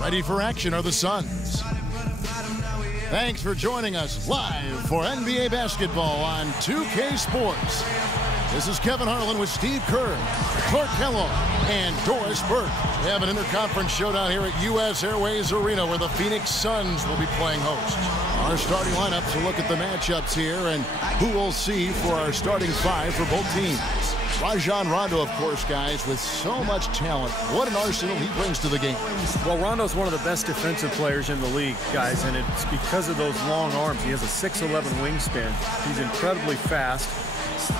Ready for action are the Suns. Thanks for joining us live for NBA basketball on 2K Sports. This is Kevin Harlan with Steve Kerr, Clark Kellogg, and Doris Burke. We have an interconference showdown here at U.S. Airways Arena where the Phoenix Suns will be playing host. Our starting lineups will look at the matchups here and who we'll see for our starting five for both teams. Rajon Rondo, of course, guys, with so much talent. What an arsenal he brings to the game. Well, Rondo's one of the best defensive players in the league, guys, and it's because of those long arms. He has a 6'11" wingspan. He's incredibly fast,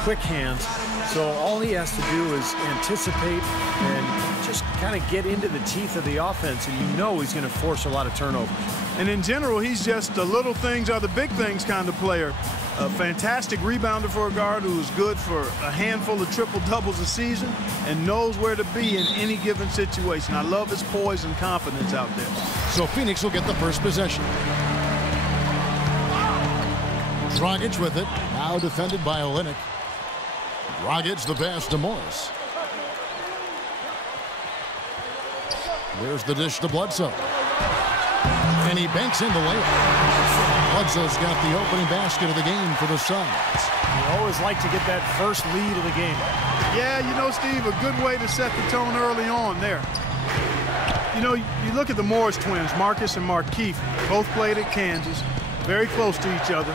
quick hands. So all he has to do is anticipate and just kind of get into the teeth of the offense, and you know he's going to force a lot of turnovers. And in general, he's just the little things are the big things kind of player. A fantastic rebounder for a guard who is good for a handful of triple-doubles a season and knows where to be in any given situation. I love his poise and confidence out there. So Phoenix will get the first possession. Dragic with it, now defended by Olynyk. Dragic the pass to Morris. There's the dish to Bledsoe. And he banks in the layup. Bledsoe's got the opening basket of the game for the Suns. You always like to get that first lead of the game. Yeah, you know, Steve, a good way to set the tone early on there. You know, you look at the Morris twins, Marcus and Markieff, both played at Kansas, very close to each other.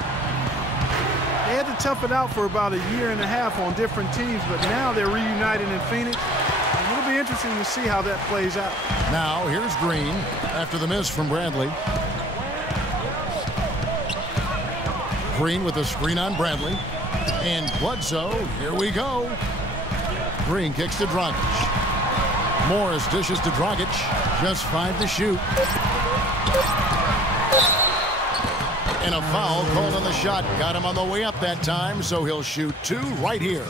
They had to tough it out for about a year and a half on different teams, but now they're reunited in Phoenix. And it'll be interesting to see how that plays out. Now, here's Green after the miss from Bradley. Green with a screen on Bradley. And Bledsoe, here we go. Green kicks to Dragic. Morris dishes to Dragic. Just 5 to shoot. And a foul called on the shot. Got him on the way up that time, so he'll shoot 2 right here.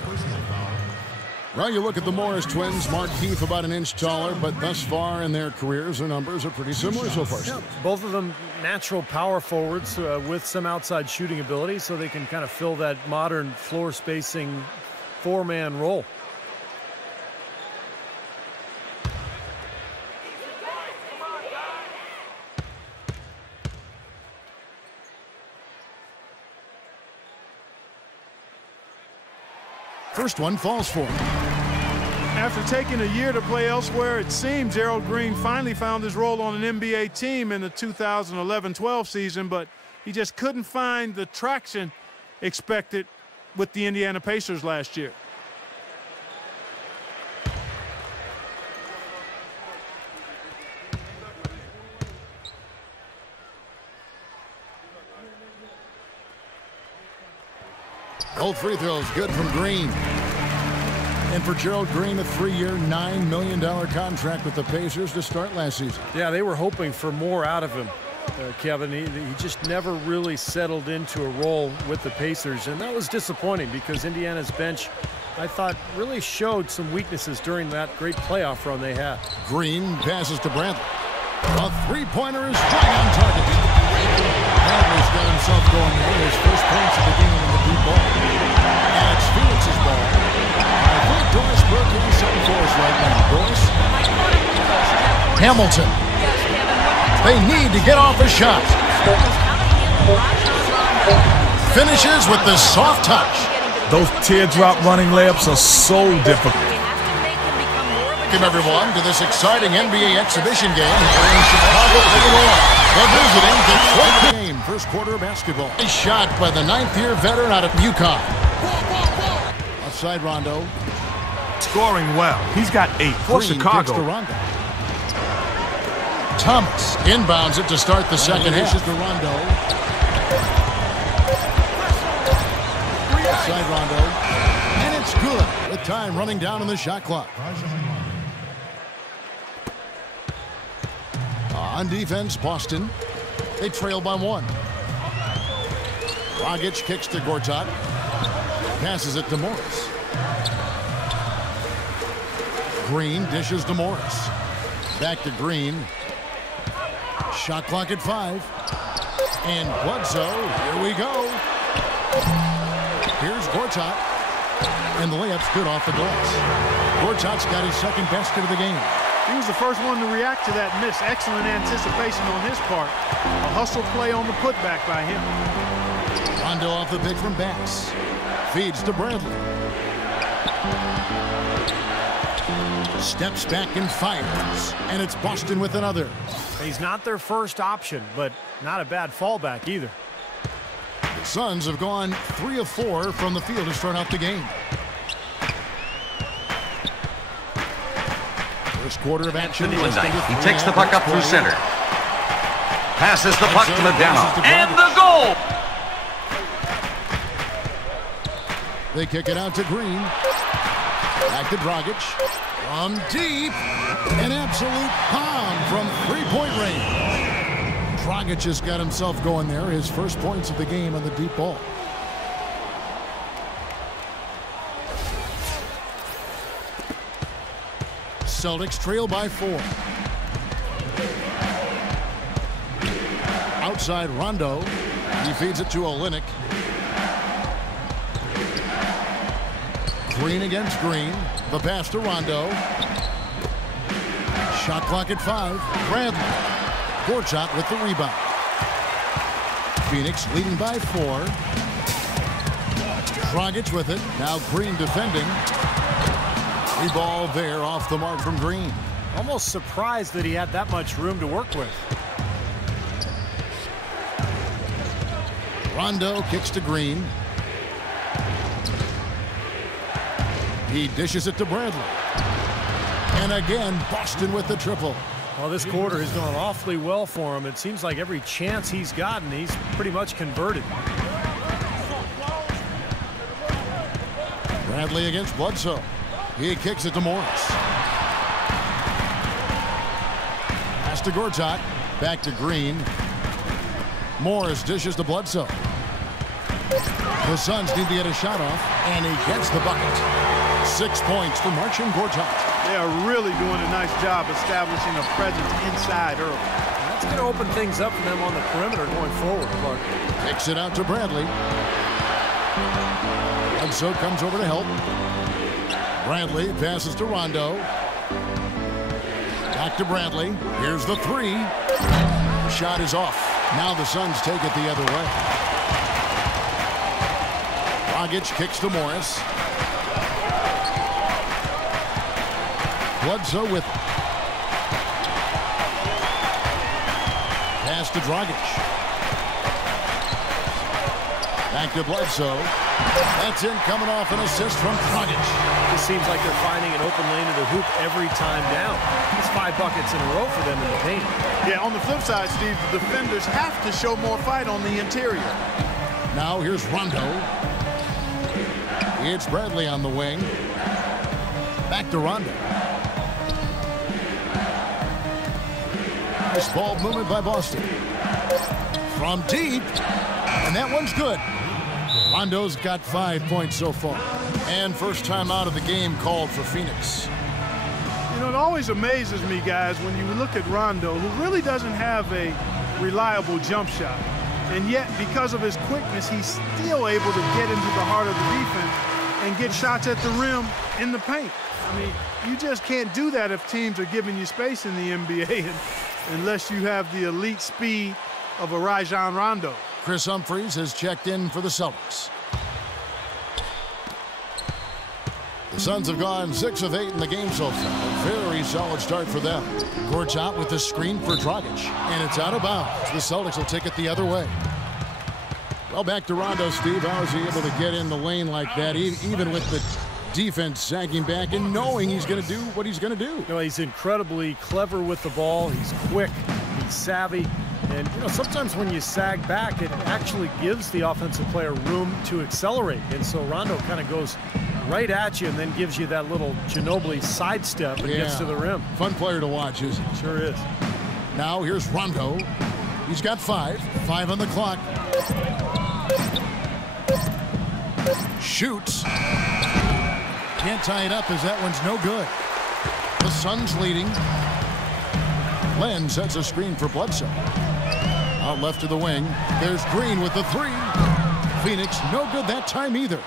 Well, you look at the Morris twins, Markieff about an inch taller, but thus far in their careers, their numbers are pretty similar so far. Yeah, both of them natural power forwards with some outside shooting ability, so they can kind of fill that modern floor spacing 4-man role. First one falls for him. After taking a year to play elsewhere, it seems Gerald Green finally found his role on an NBA team in the 2011-12 season, but he just couldn't find the traction expected with the Indiana Pacers last year. Both free throws good from Green. And for Gerald Green, a 3-year, $9 million contract with the Pacers to start last season. Yeah, they were hoping for more out of him, Kevin. He just never really settled into a role with the Pacers, and that was disappointing because Indiana's bench, I thought, really showed some weaknesses during that great playoff run they had. Green passes to Bradley. A three-pointer is right on target. Bradley's got himself going there. His first points of the game in the deep ball. And it's Phoenix's ball. I think Doris Burke has something for us right now. Doris? Hamilton. They need to get off a shot. Finishes with the soft touch. Those teardrop running layups are so difficult. Welcome everyone to this exciting NBA exhibition game here in Chicago, Illinois. They're visiting the game, first quarter of basketball. A shot by the 9th-year veteran out of UConn. Offside Rondo. Scoring well. He's got 8 for Green Chicago. kicks to Rondo. Thomas inbounds it to start the second half. To Rondo. Offside Rondo. And it's good with time running down on the shot clock. On defense, Boston. They trail by 1. Dragic kicks to Gortat. Passes it to Morris. Green dishes to Morris. Back to Green. Shot clock at 5. And Bledsoe, here we go. Here's Gortat. And the layup's good off the glass. Gortat's got his second basket of the game. He was the first one to react to that miss. Excellent anticipation on his part. A hustle play on the putback by him. Rondo off the pick from Bass. Feeds to Bradley. Steps back and fires. And it's Boston with another. He's not their first option, but not a bad fallback either. The Suns have gone 3 of 4 from the field to start out the game. First quarter of action. He takes the puck up through center. Passes the puck to McDowell. And the goal! They kick it out to Green. Back to Dragic. From deep. An absolute pound from three-point range. Dragic has got himself going there. His first points of the game on the deep ball. Celtics trail by 4. Outside Rondo. He feeds it to Olynyk. Green against Green. The pass to Rondo. Shot clock at 5. Bradley. Gortat with the rebound. Phoenix leading by 4. Dragic with it. Now Green defending. Free ball there off the mark from Green. Almost surprised that he had that much room to work with. Rondo kicks to Green. He dishes it to Bradley. And again, Boston with the triple. Well, this quarter has gone awfully well for him. It seems like every chance he's gotten, he's pretty much converted. Bradley against Bledsoe. He kicks it to Morris. Pass to Gortat. Back to Green. Morris dishes to Bledsoe. The Suns need to get a shot off, and he gets the bucket. 6 points for Marcin Gortat. They are really doing a nice job establishing a presence inside early. That's going to open things up for them on the perimeter going forward, Clark. Kicks it out to Bradley. Bledsoe comes over to help. Bradley passes to Rondo. Back to Bradley. Here's the 3. The shot is off. Now the Suns take it the other way. Dragic kicks to Morris. Bledsoe with it. Pass to Dragic. Back to Bledsoe. That's in, coming off an assist from Dragic. It seems like they're finding an open lane to the hoop every time down. It's 5 buckets in a row for them in the paint. Yeah, on the flip side, Steve, the defenders have to show more fight on the interior. Now here's Rondo. It's Bradley on the wing. Back to Rondo. Nice ball movement by Boston. From deep. And that one's good. Rondo's got 5 points so far. And first time out of the game called for Phoenix. You know, it always amazes me, guys, when you look at Rondo, who really doesn't have a reliable jump shot. And yet, because of his quickness, he's still able to get into the heart of the defense and get shots at the rim in the paint. I mean, you just can't do that if teams are giving you space in the NBA unless you have the elite speed of a Rajon Rondo. Chris Humphries has checked in for the Celtics. The Suns have gone 6 of 8 in the game so far. A very solid start for them. Gortat with the screen for Dragic. And it's out of bounds. The Celtics will take it the other way. Well, back to Rondo, Steve. How is he able to get in the lane like that, even with the defense sagging back and knowing he's going to do what he's going to do? You know, he's incredibly clever with the ball. He's quick. He's savvy. And, you know, sometimes when you sag back, it actually gives the offensive player room to accelerate. And so Rondo kind of goes right at you and then gives you that little Ginobili sidestep and gets to the rim. Fun player to watch, isn't he? Sure is. Now here's Rondo. He's got 5. 5 on the clock. Shoots. Can't tie it up as that one's no good. The Suns leading. Len sets a screen for Bledsoe. Out left to the wing. There's Green with the 3. Phoenix no good that time either.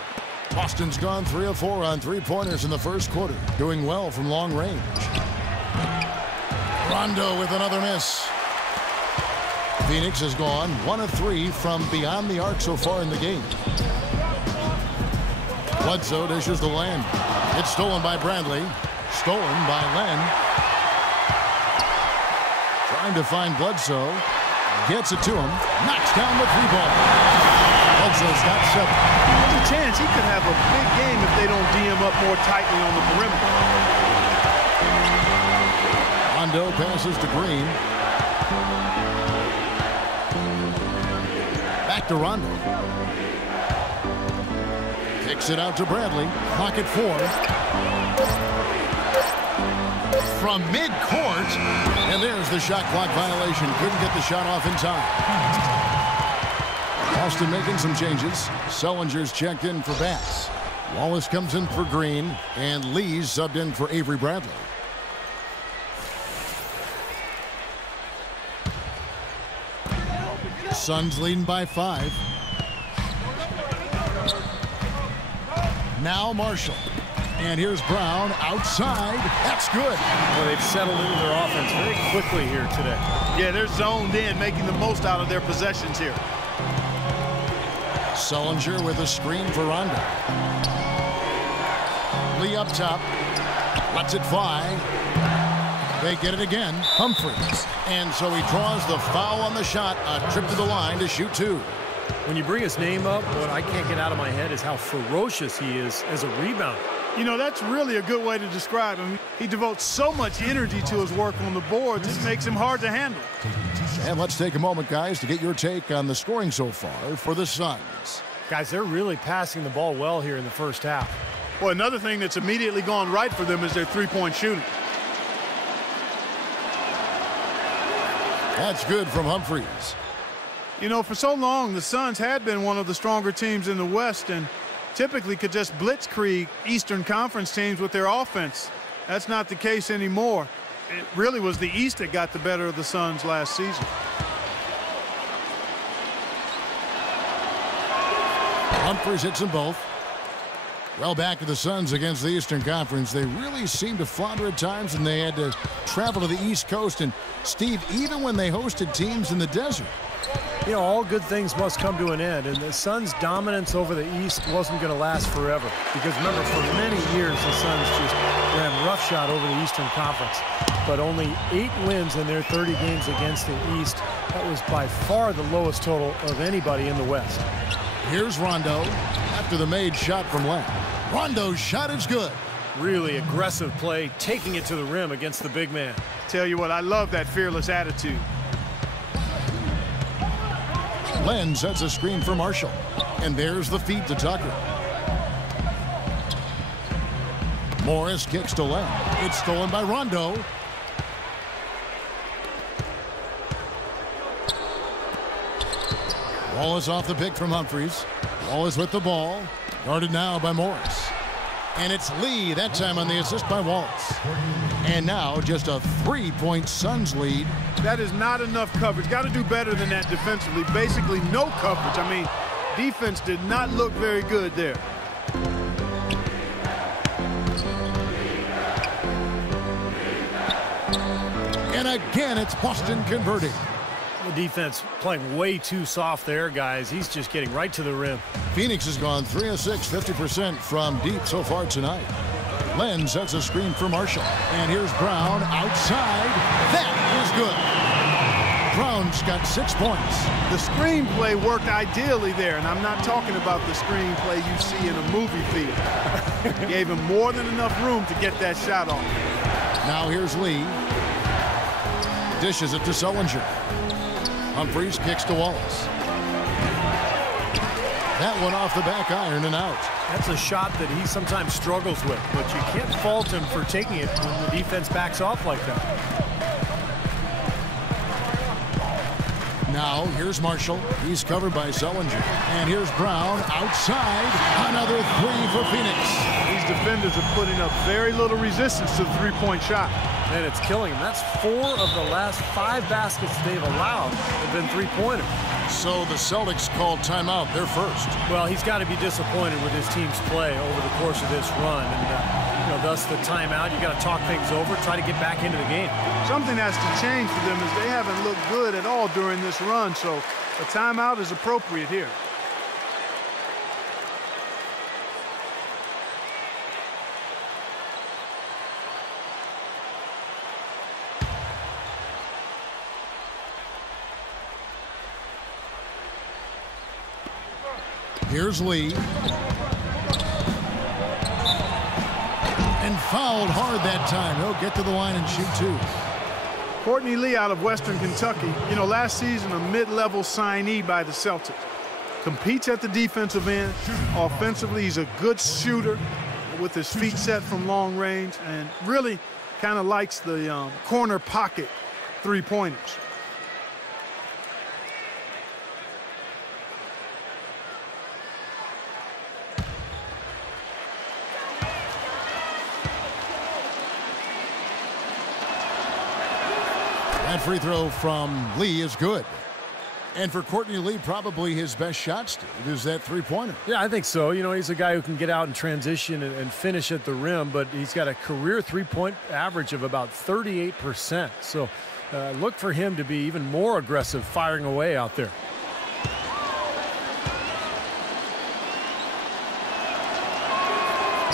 Boston's gone 3 of 4 on 3-pointers in the first quarter. Doing well from long range. Rondo with another miss. Phoenix has gone 1 of 3 from beyond the arc so far in the game. Bledsoe dishes to Len. It's stolen by Bradley. Stolen by Len. Trying to find Bledsoe. Gets it to him. Knocks down the 3-ball. Bledsoe's got 7. There's a chance he could have a big game if they don't D him up more tightly on the perimeter. Rondo passes to Green. Back to Rondo. Kicks it out to Bradley. Pocket 4. From midcourt. And there's the shot clock violation. Couldn't get the shot off in time. Austin making some changes. Sellinger's checked in for Bass. Wallace comes in for Green. And Lee's subbed in for Avery Bradley. Suns leading by 5. Now Marshall. And here's Brown outside. That's good. Well, they've settled into their offense very quickly here today. Yeah, they're zoned in, making the most out of their possessions here. Sullinger with a screen for Rondo. Lee up top. Lets it fly. They get it again. Humphries. And so he draws the foul on the shot. A trip to the line to shoot 2. When you bring his name up, what I can't get out of my head is how ferocious he is as a rebounder. You know, that's really a good way to describe him. He devotes so much energy to his work on the boards, it makes him hard to handle. And let's take a moment, guys, to get your take on the scoring so far for the Suns. Guys, they're really passing the ball well here in the first half. Well, another thing that's immediately gone right for them is their three-point shooting. That's good from Humphries. You know, for so long, the Suns had been one of the stronger teams in the West and typically could just blitzkrieg Eastern Conference teams with their offense. That's not the case anymore. It really was the East that got the better of the Suns last season. Humphries hits them both. Well, back to the Suns against the Eastern Conference. They really seemed to flounder at times, and they had to travel to the East Coast. And, Steve, even when they hosted teams in the desert. You know, all good things must come to an end, and the Suns' dominance over the East wasn't going to last forever. Because, remember, for many years, the Suns just ran roughshod over the Eastern Conference. But only 8 wins in their 30 games against the East. That was by far the lowest total of anybody in the West. Here's Rondo after the made shot from Len. Rondo's shot is good. Really aggressive play, taking it to the rim against the big man. Tell you what, I love that fearless attitude. Len sets a screen for Marshall. And there's the feed to Tucker. Morris kicks to Len. It's stolen by Rondo. Wallace off the pick from Humphries. Wallace with the ball. Guarded now by Morris. And it's Lee, that time on the assist by Wallace. And now just a 3-point Suns lead. That is not enough coverage. Got to do better than that defensively. Basically no coverage. I mean, defense did not look very good there. And again, it's Boston converting. The defense playing way too soft there, guys. He's just getting right to the rim. Phoenix has gone 3 of 6, 50% from deep so far tonight. Len sets a screen for Marshall. And here's Brown outside. That is good. Brown's got 6 points. The screenplay worked ideally there, and I'm not talking about the screenplay you see in a movie theater. Gave him more than enough room to get that shot off. Now here's Lee. Dishes it to Sullinger. Humphries kicks to Wallace. That one off the back iron and out. That's a shot that he sometimes struggles with, but you can't fault him for taking it when the defense backs off like that. Now here's Marshall. He's covered by Sullinger. And here's Brown outside. Another 3 for Phoenix. These defenders are putting up very little resistance to the three-point shot. And it's killing them. That's 4 of the last 5 baskets they've allowed have been three-pointers. So the Celtics called timeout. They're first. Well, he's got to be disappointed with his team's play over the course of this run. And, thus the timeout. You got to talk things over, try to get back into the game. Something has to change for them as they haven't looked good at all during this run, so a timeout is appropriate here. Here's Lee. And fouled hard that time. He'll get to the line and shoot two. Courtney Lee out of Western Kentucky. You know, last season a mid-level signee by the Celtics. Competes at the defensive end. Offensively, he's a good shooter with his feet set from long range and really kind of likes the corner pocket three-pointers. That free throw from Lee is good. And for Courtney Lee, probably his best shot, Steve, is that three-pointer. Yeah, I think so. You know, he's a guy who can get out and transition and finish at the rim, but he's got a career three-point average of about 38%. So look for him to be even more aggressive firing away out there.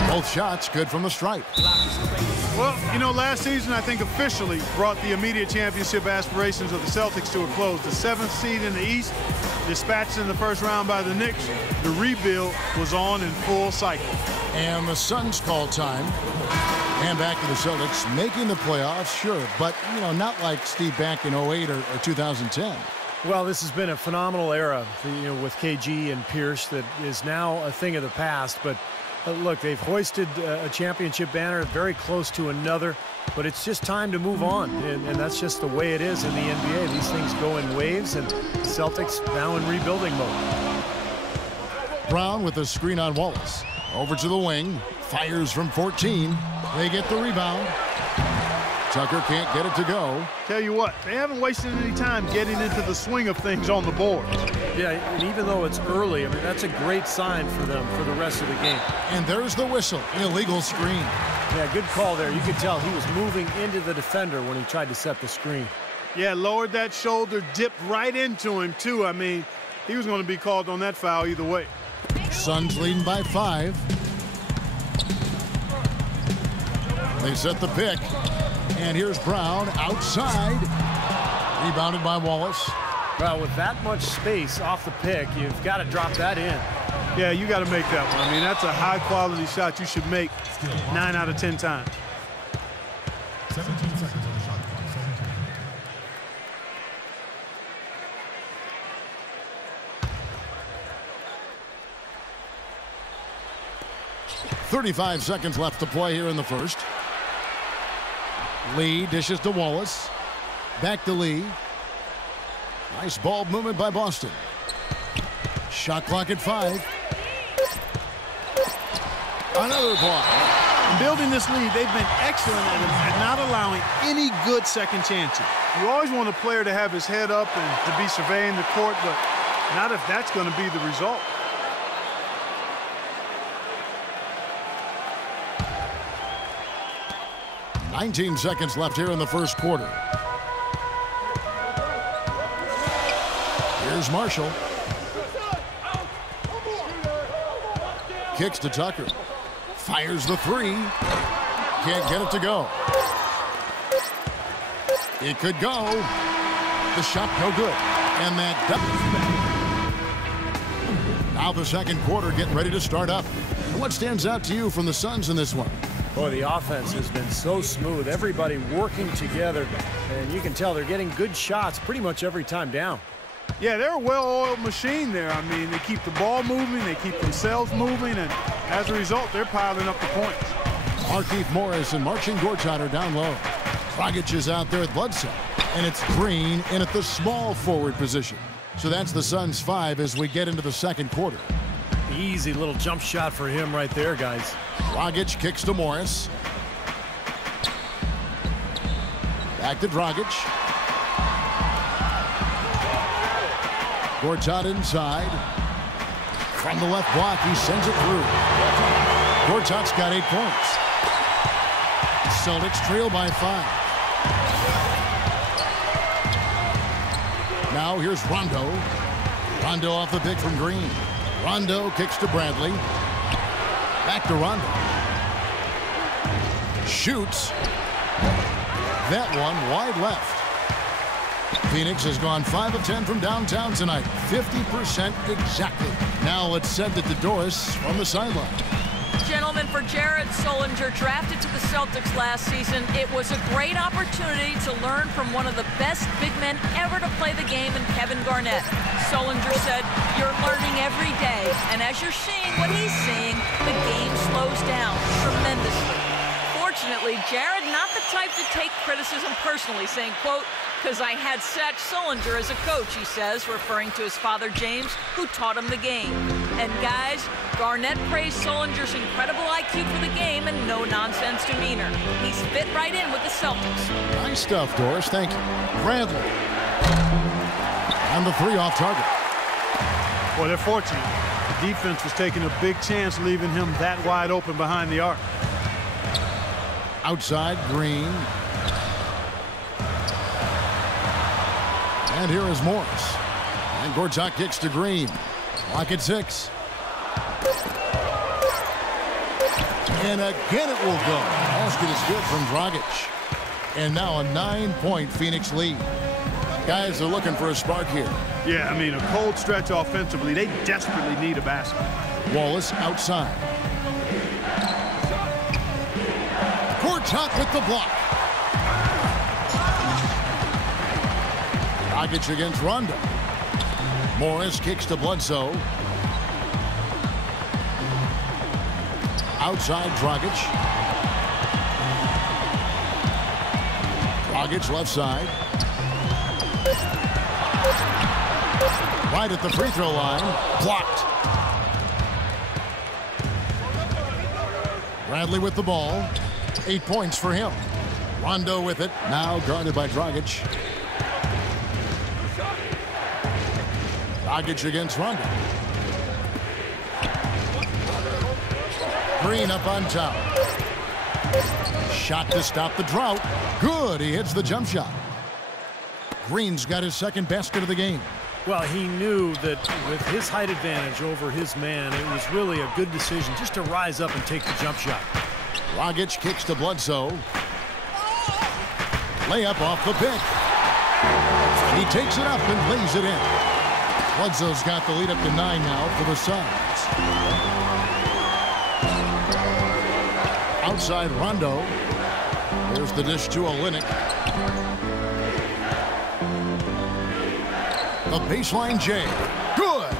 Both shots good from the stripe. Well, you know, last season I think officially brought the immediate championship aspirations of the Celtics to a close. The 7th seed in the East, dispatched in the first round by the Knicks. The rebuild was on in full cycle. And the Suns call time. And back to the Celtics, making the playoffs, sure, but, you know, not like Steve back in 08 or 2010. Well, this has been a phenomenal era, you know, with KG and Pierce that is now a thing of the past, but look, they've hoisted a championship banner very close to another, but it's just time to move on, and that's just the way it is in the NBA. These things go in waves, and the Celtics now in rebuilding mode. Brown with a screen on Wallace. Over to the wing, fires from 14. They get the rebound. Tucker can't get it to go. Tell you what, they haven't wasted any time getting into the swing of things on the board. Yeah, and even though it's early, I mean, that's a great sign for them for the rest of the game. And there's the whistle. Illegal screen. Yeah, good call there. You could tell he was moving into the defender when he tried to set the screen. Yeah, lowered that shoulder, dipped right into him, too. I mean, he was going to be called on that foul either way. Suns leading by 5. They set the pick. And here's Brown outside. Rebounded by Wallace. Well, with that much space off the pick, you've got to drop that in. Yeah, you got to make that one. I mean, that's a high-quality shot you should make 9 out of 10 times. 17 seconds on the shot clock. 35 seconds left to play here in the first. Lee dishes to Wallace. Back to Lee. Nice ball movement by Boston. Shot clock at 5. Another block. In building this lead, they've been excellent at not allowing any good second chances. You always want a player to have his head up and to be surveying the court, but not if that's going to be the result. "19 seconds left here in the first quarter. Here's Marshall. Kicks to Tucker. Fires the 3. Can't get it to go. It could go. The shot no good. And that does. Now the second quarter getting ready to start up. What stands out to you from the Suns in this one? Boy, the offense has been so smooth. Everybody working together, and you can tell they're getting good shots pretty much every time down. Yeah, they're a well-oiled machine there. I mean, they keep the ball moving, they keep themselves moving, and as a result, they're piling up the points. Markieff Morris and Marcin Gortat are down low. Dragic is out there at Bledsoe, and it's Green in at the small forward position. So that's the Suns' 5 as we get into the second quarter. Easy little jump shot for him right there, guys. Dragic kicks to Morris. Back to Dragic. Gortat inside. From the left block, he sends it through. Gortat's got 8 points. Celtics trail by 5. Now here's Rondo. Rondo off the pick from Green. Rondo kicks to Bradley. Back to Rondo. Shoots. That one wide left. Phoenix has gone 5 of 10 from downtown tonight. 50% exactly. Now it's sent it to Doris from the sideline. Gentlemen, for Jared Sullinger, drafted to the Celtics last season, it was a great opportunity to learn from one of the best big men ever to play the game in Kevin Garnett. Sullinger said, "You're learning every day, and as you're seeing what he's seeing, the game slows down tremendously." Fortunately, Jared not the type to take criticism personally, saying, quote, "Because I had Satch Sullinger as a coach," he says, referring to his father James, who taught him the game. And guys, Garnett praised Sullinger's incredible IQ for the game and no-nonsense demeanor. He's fit right in with the Celtics. Nice stuff, Doris. Thank you. Bradley. And the 3 off target. Well, they're fortunate. The defense was taking a big chance leaving him that wide open behind the arc. Outside, Green. And here is Morris. And Gortat kicks to Green. Lock at 6. And again it will go. Basket is good from Dragic. And now a 9-point Phoenix lead. Guys are looking for a spark here. Yeah, I mean, a cold stretch offensively. They desperately need a basket. Wallace outside. Gortat with the block. Dragic against Rondo. Morris kicks to Bledsoe. Outside Dragic. Dragic left side. Right at the free throw line. Blocked. Bradley with the ball. 8 points for him. Rondo with it. Now guarded by Dragic. Dragic against Rondo. Green up on top. Shot to stop the drought. Good. He hits the jump shot. Green's got his second basket of the game. Well, he knew that with his height advantage over his man, it was really a good decision just to rise up and take the jump shot. Dragic kicks to Bledsoe. Layup off the pick. He takes it up and lays it in. Bledsoe's got the lead up to 9 now for the Suns. Outside Rondo. There's the dish to Olynyk. The baseline J. Good.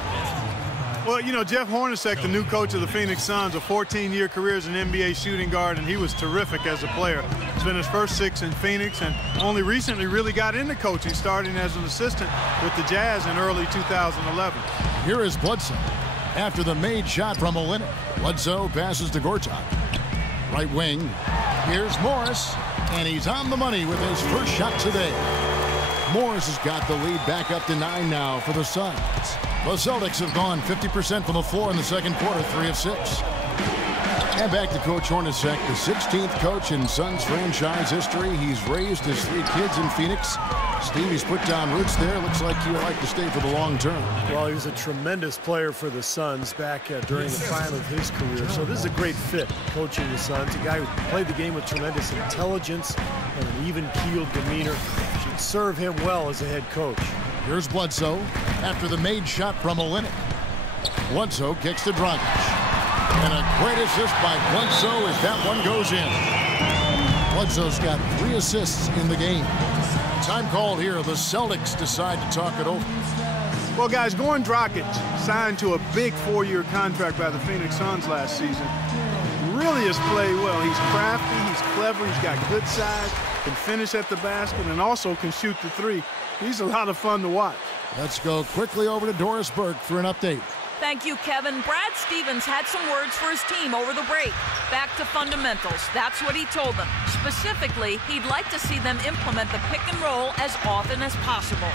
Well, you know, Jeff Hornacek, the new coach of the Phoenix Suns, a 14-year career as an NBA shooting guard, and he was terrific as a player. Spent his first 6 in Phoenix and only recently really got into coaching, starting as an assistant with the Jazz in early 2011. Here is Bledsoe. After the made shot from Olynyk, Bledsoe passes to Gortat. Right wing. Here's Morris, and he's on the money with his first shot today. Morris has got the lead back up to 9 now for the Suns. The Celtics have gone 50% from the floor in the second quarter, 3 of 6. And back to Coach Hornacek, the 16th coach in Suns franchise history. He's raised his 3 kids in Phoenix. Stevie's put down roots there. Looks like he would like to stay for the long term. Well, he was a tremendous player for the Suns back during the prime of his career. So this is a great fit, coaching the Suns. A guy who played the game with tremendous intelligence and an even-keeled demeanor. Should serve him well as a head coach. Here's Bledsoe after the made shot from Olynyk. Bledsoe kicks to Dragic. And a great assist by Bledsoe as that one goes in. Bledsoe's got 3 assists in the game. Time called here. The Celtics decide to talk it over. Well, guys, Goran Dragic signed to a big 4-year contract by the Phoenix Suns last season. Really has played well. He's crafty, he's clever, he's got good size, can finish at the basket, and also can shoot the 3. He's a lot of fun to watch. Let's go quickly over to Doris Burke for an update. Thank you, Kevin. Brad Stevens had some words for his team over the break. Back to fundamentals. That's what he told them. Specifically, he'd like to see them implement the pick and roll as often as possible.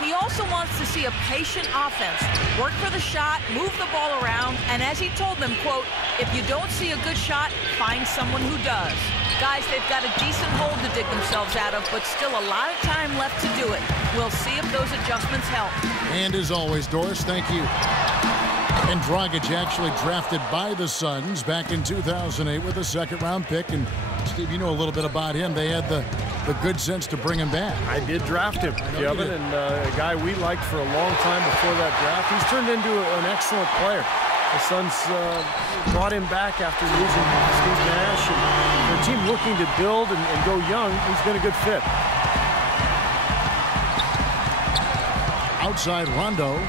He also wants to see a patient offense. Work for the shot, move the ball around, and as he told them, quote, "If you don't see a good shot, find someone who does." Guys, they've got a decent hole to dig themselves out of, but still a lot of time left to do it. We'll see if those adjustments help. And as always, Doris, thank you. And Dragic actually drafted by the Suns back in 2008 with a second-round pick. And, Steve, you know a little bit about him. They had the good sense to bring him back. I did draft him, Kevin, and a guy we liked for a long time before that draft. He's turned into an excellent player. The Suns brought him back after losing Steve Nash. And their team looking to build and go young. He's been a good fit. Outside Rondo,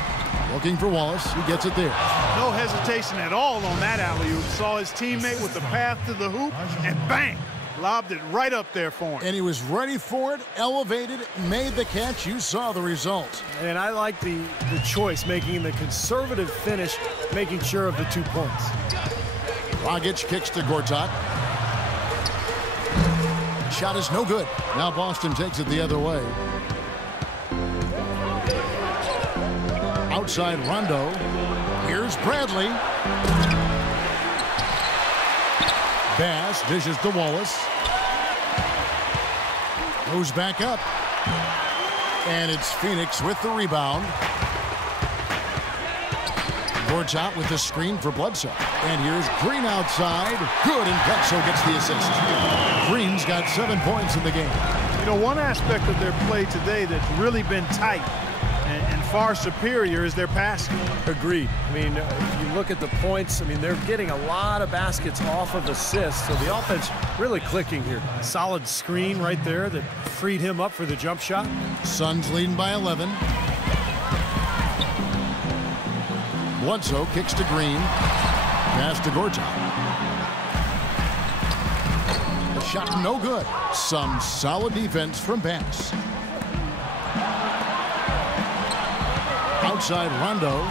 looking for Wallace. He gets it there. No hesitation at all on that alley-oop. Saw his teammate with the path to the hoop, and bang! Lobbed it right up there for him. And he was ready for it, elevated, made the catch. You saw the result. And I like the choice, making the conservative finish, making sure of the 2 points. Dragic kicks to Gortat. Shot is no good. Now Boston takes it the other way. Outside Rondo. Here's Bradley. Bass dishes to Wallace. Goes back up. And it's Phoenix with the rebound. Gortat with the screen for Bledsoe. And here's Green outside. Good, and Bledsoe gets the assist. Green's got 7 points in the game. You know, one aspect of their play today that's really been tight and far superior is their passing. Agreed. I mean, if you look at the points, I mean, they're getting a lot of baskets off of assists, so the offense really clicking here. Solid screen right there that freed him up for the jump shot. Suns leading by 11. Bledsoe kicks to Green. Pass to Gortat. The shot no good. Some solid defense from Bass. Outside Rondo.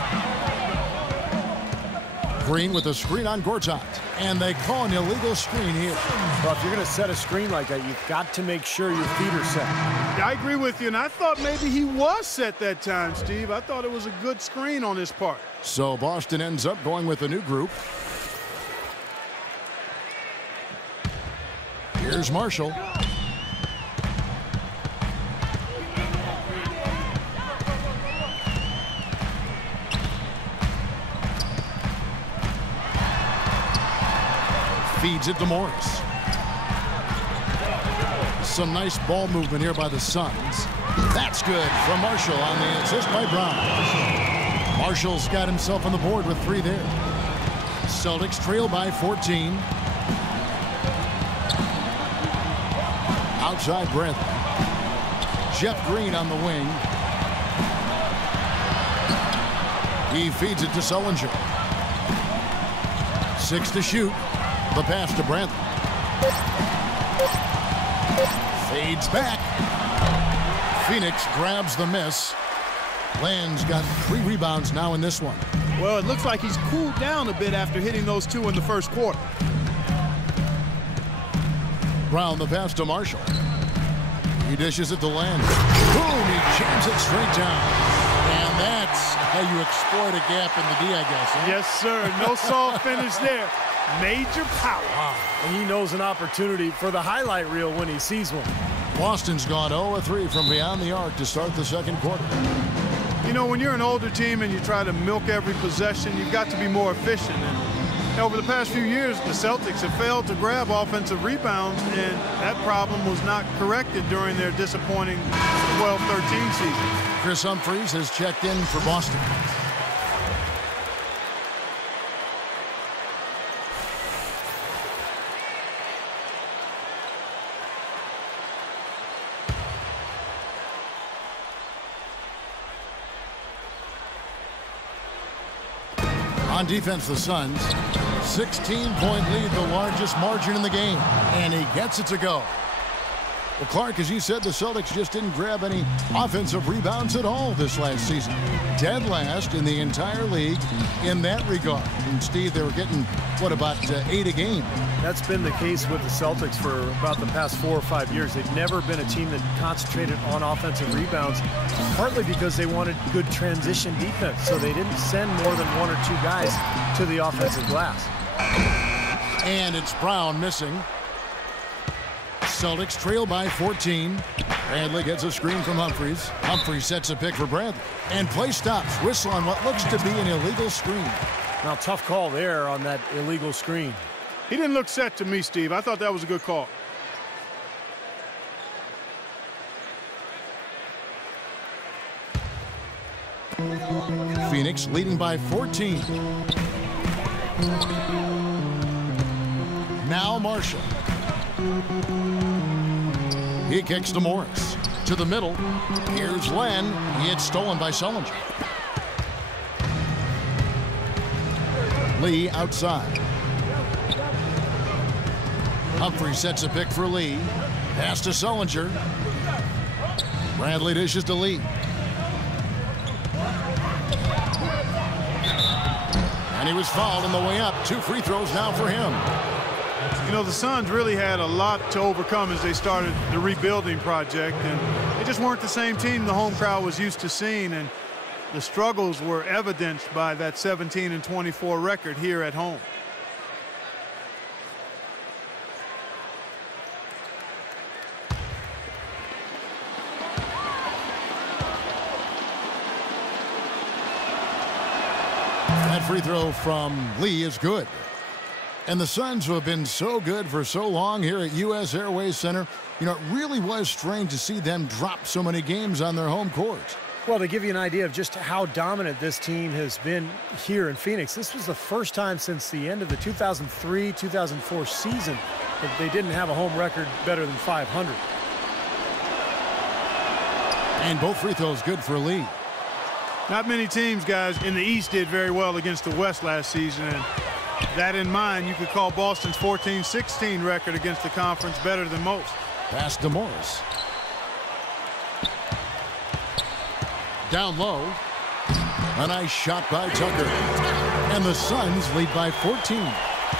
Green with a screen on Gortat. And they call an illegal screen here. Well, if you're going to set a screen like that, you've got to make sure your feet are set. Yeah, I agree with you, and I thought maybe he was set that time, Steve. I thought it was a good screen on his part. So Boston ends up going with a new group. Here's Marshall. Feeds it to Morris. Some nice ball movement here by the Suns. That's good from Marshall on the assist by Brown. Marshall's got himself on the board with 3 there. Celtics trail by 14. Outside Bradley. Jeff Green on the wing. He feeds it to Sullinger. 6 to shoot. The pass to Bradley. Fades back. Phoenix grabs the miss. Land's got 3 rebounds now in this one. Well, it looks like he's cooled down a bit after hitting those 2 in the first quarter. Brown the pass to Marshall. He dishes it to Land. Boom! He jams it straight down. And that's how you exploit a gap in the D, I guess. Huh? Yes, sir. No soft finish there. Major power. Wow. And he knows an opportunity for the highlight reel when he sees one. Boston's gone 0-3 from beyond the arc to start the second quarter. You know, when you're an older team and you try to milk every possession, you've got to be more efficient. And over the past few years, the Celtics have failed to grab offensive rebounds, and that problem was not corrected during their disappointing 12-13 season. Chris Humphries has checked in for Boston. On defense, the Suns, 16-point lead, the largest margin in the game, and he gets it to go. Well, Clark, as you said, the Celtics just didn't grab any offensive rebounds at all this last season. Dead last in the entire league in that regard. And, Steve, they were getting, what, about 8 a game? That's been the case with the Celtics for about the past 4 or 5 years. They've never been a team that concentrated on offensive rebounds, partly because they wanted good transition defense, so they didn't send more than 1 or 2 guys to the offensive glass. And it's Brown missing. Celtics trail by 14. Bradley gets a screen from Humphries. Humphries sets a pick for Bradley. And play stops. Whistle on what looks to be an illegal screen. Now, tough call there on that illegal screen. He didn't look set to me, Steve. I thought that was a good call. Phoenix leading by 14. Now Marshall. He kicks to Morris. To the middle. Here's Len. It's stolen by Sullinger. Lee outside. Humphrey sets a pick for Lee. Pass to Sullinger. Bradley dishes to Lee. And he was fouled on the way up. 2 free throws now for him. You know, the Suns really had a lot to overcome as they started the rebuilding project, and they just weren't the same team the home crowd was used to seeing, and the struggles were evidenced by that 17-24 record here at home. That free throw from Lee is good. And the Suns, who have been so good for so long here at U.S. Airways Center, you know, it really was strange to see them drop so many games on their home court. Well, to give you an idea of just how dominant this team has been here in Phoenix, this was the first time since the end of the 2003-2004 season that they didn't have a home record better than 500. And both free throws good for Lee. Not many teams, guys, in the East did very well against the West last season, and that in mind, you could call Boston's 14-16 record against the conference better than most. Pass to Morris. Down low. A nice shot by Tucker. And the Suns lead by 14.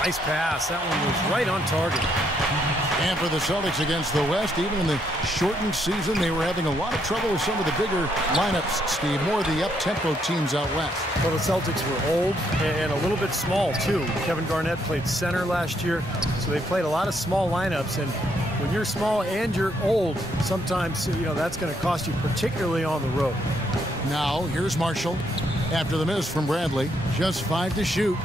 Nice pass. That one was right on target. And for the Celtics against the West, even in the shortened season, they were having a lot of trouble with some of the bigger lineups, Steve. More of the up-tempo teams out west. Well, the Celtics were old and a little bit small, too. Kevin Garnett played center last year, so they played a lot of small lineups. And when you're small and you're old, sometimes, you know, that's going to cost you, particularly on the road. Now, here's Marshall. After the miss from Bradley, just 5 to shoot.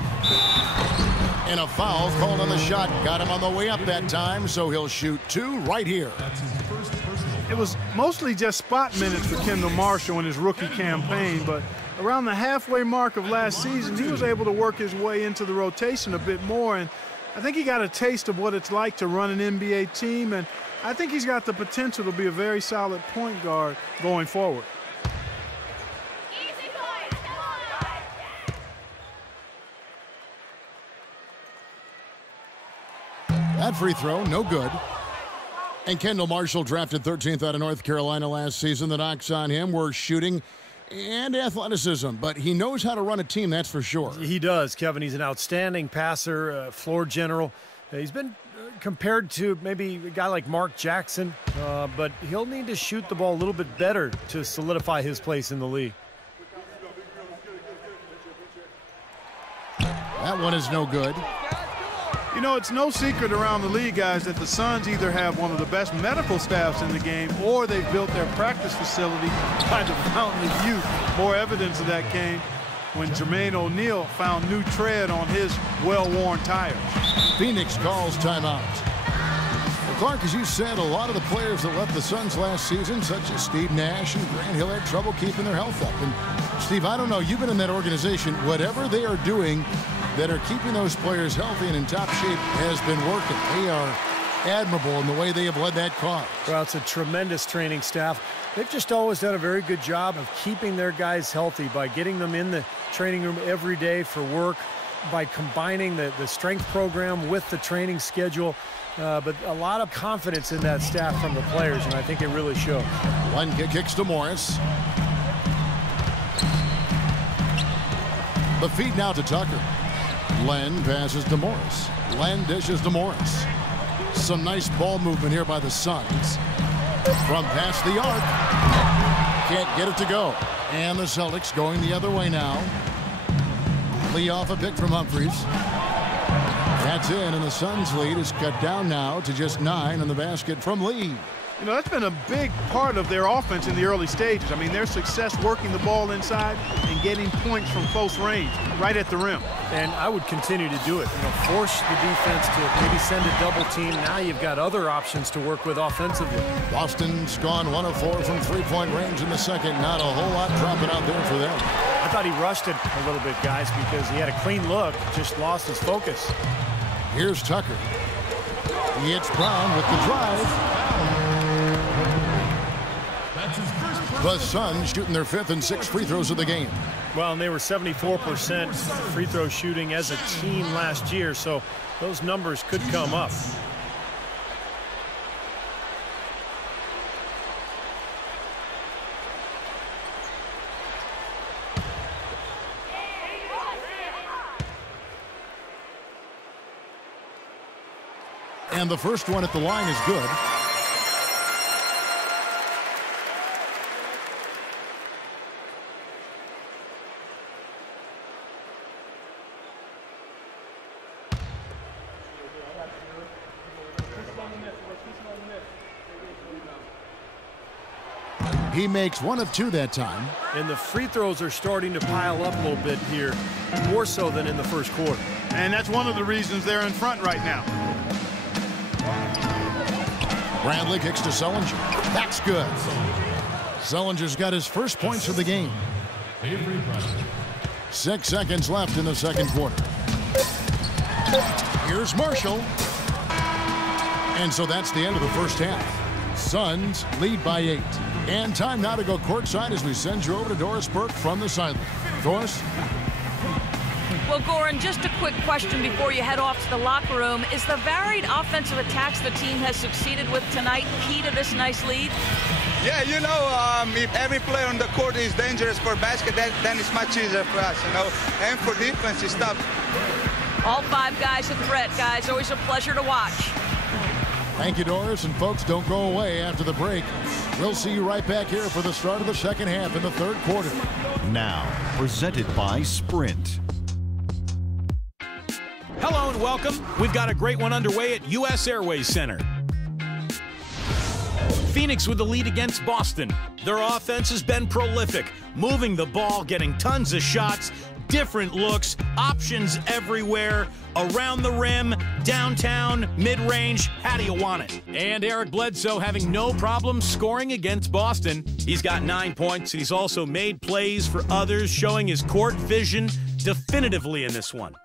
And a foul called on the shot. Got him on the way up that time, so he'll shoot 2 right here. It was mostly just spot minutes for Kendall Marshall in his rookie campaign, but around the halfway mark of last season, he was able to work his way into the rotation a bit more, and I think he got a taste of what it's like to run an NBA team, and I think he's got the potential to be a very solid point guard going forward. That free throw, no good. And Kendall Marshall, drafted 13th out of North Carolina last season. The knocks on him were shooting and athleticism, but he knows how to run a team, that's for sure. He does, Kevin. He's an outstanding passer, floor general. He's been compared to maybe a guy like Mark Jackson, but he'll need to shoot the ball a little bit better to solidify his place in the league. That one is no good. You know, it's no secret around the league, guys, that the Suns either have one of the best medical staffs in the game or they've built their practice facility by the fountain of youth. More evidence of that came when Jermaine O'Neal found new tread on his well-worn tires. Phoenix calls timeout. Well, Clark, as you said, a lot of the players that left the Suns last season, such as Steve Nash and Grant Hill, had trouble keeping their health up. And, Steve, I don't know, you've been in that organization. Whatever they are doing that are keeping those players healthy and in top shape has been working. They are admirable in the way they have led that cause. Well, it's a tremendous training staff. They've just always done a very good job of keeping their guys healthy by getting them in the training room every day for work, by combining the strength program with the training schedule. But a lot of confidence in that staff from the players, and I think it really shows. One kicks to Morris. The feed now to Tucker. Len passes to Morris. Len dishes to Morris. Some nice ball movement here by the Suns. From past the arc. Can't get it to go. And the Celtics going the other way now. Lee off a pick from Humphries. That's in, and the Suns' lead is cut down now to just 9 on the basket from Lee. You know, that's been a big part of their offense in the early stages. I mean, their success working the ball inside and getting points from close range, right at the rim. And I would continue to do it. You know, force the defense to maybe send a double team. Now you've got other options to work with offensively. Boston's gone 1 of 4 from three-point range in the second. Not a whole lot dropping out there for them. I thought he rushed it a little bit, guys, because he had a clean look, just lost his focus. Here's Tucker. He hits Brown with the drive. The Suns shooting their 5th and 6th free throws of the game. Well, and they were 74% free throw shooting as a team last year, so those numbers could come up. And the first one at the line is good. He makes 1 of 2 that time. And the free throws are starting to pile up a little bit here, more so than in the first quarter. And that's one of the reasons they're in front right now. Bradley kicks to Sullinger. That's good. Sullinger's got his first points of the game. 6 seconds left in the second quarter. Here's Marshall. And so that's the end of the first half. Suns lead by 8. And time now to go courtside as we send you over to Doris Burke from the sideline. Doris? Well, Goran, just a quick question before you head off to the locker room. Is the varied offensive attacks the team has succeeded with tonight key to this nice lead? Yeah, you know, if every player on the court is dangerous for basket, then it's much easier for us, you know. And for defense, it's tough. All 5 guys a threat, guys. Always a pleasure to watch. Thank you, Doris. And folks, don't go away after the break. We'll see you right back here for the start of the second half in the third quarter. Now, presented by Sprint. Hello and welcome. We've got a great one underway at U.S. Airways Center. Phoenix with the lead against Boston. Their offense has been prolific, moving the ball, getting tons of shots, different looks, options everywhere, around the rim, downtown, mid-range. How do you want it? And Eric Bledsoe having no problem scoring against Boston. He's got 9 points. He's also made plays for others, showing his court vision definitively in this one.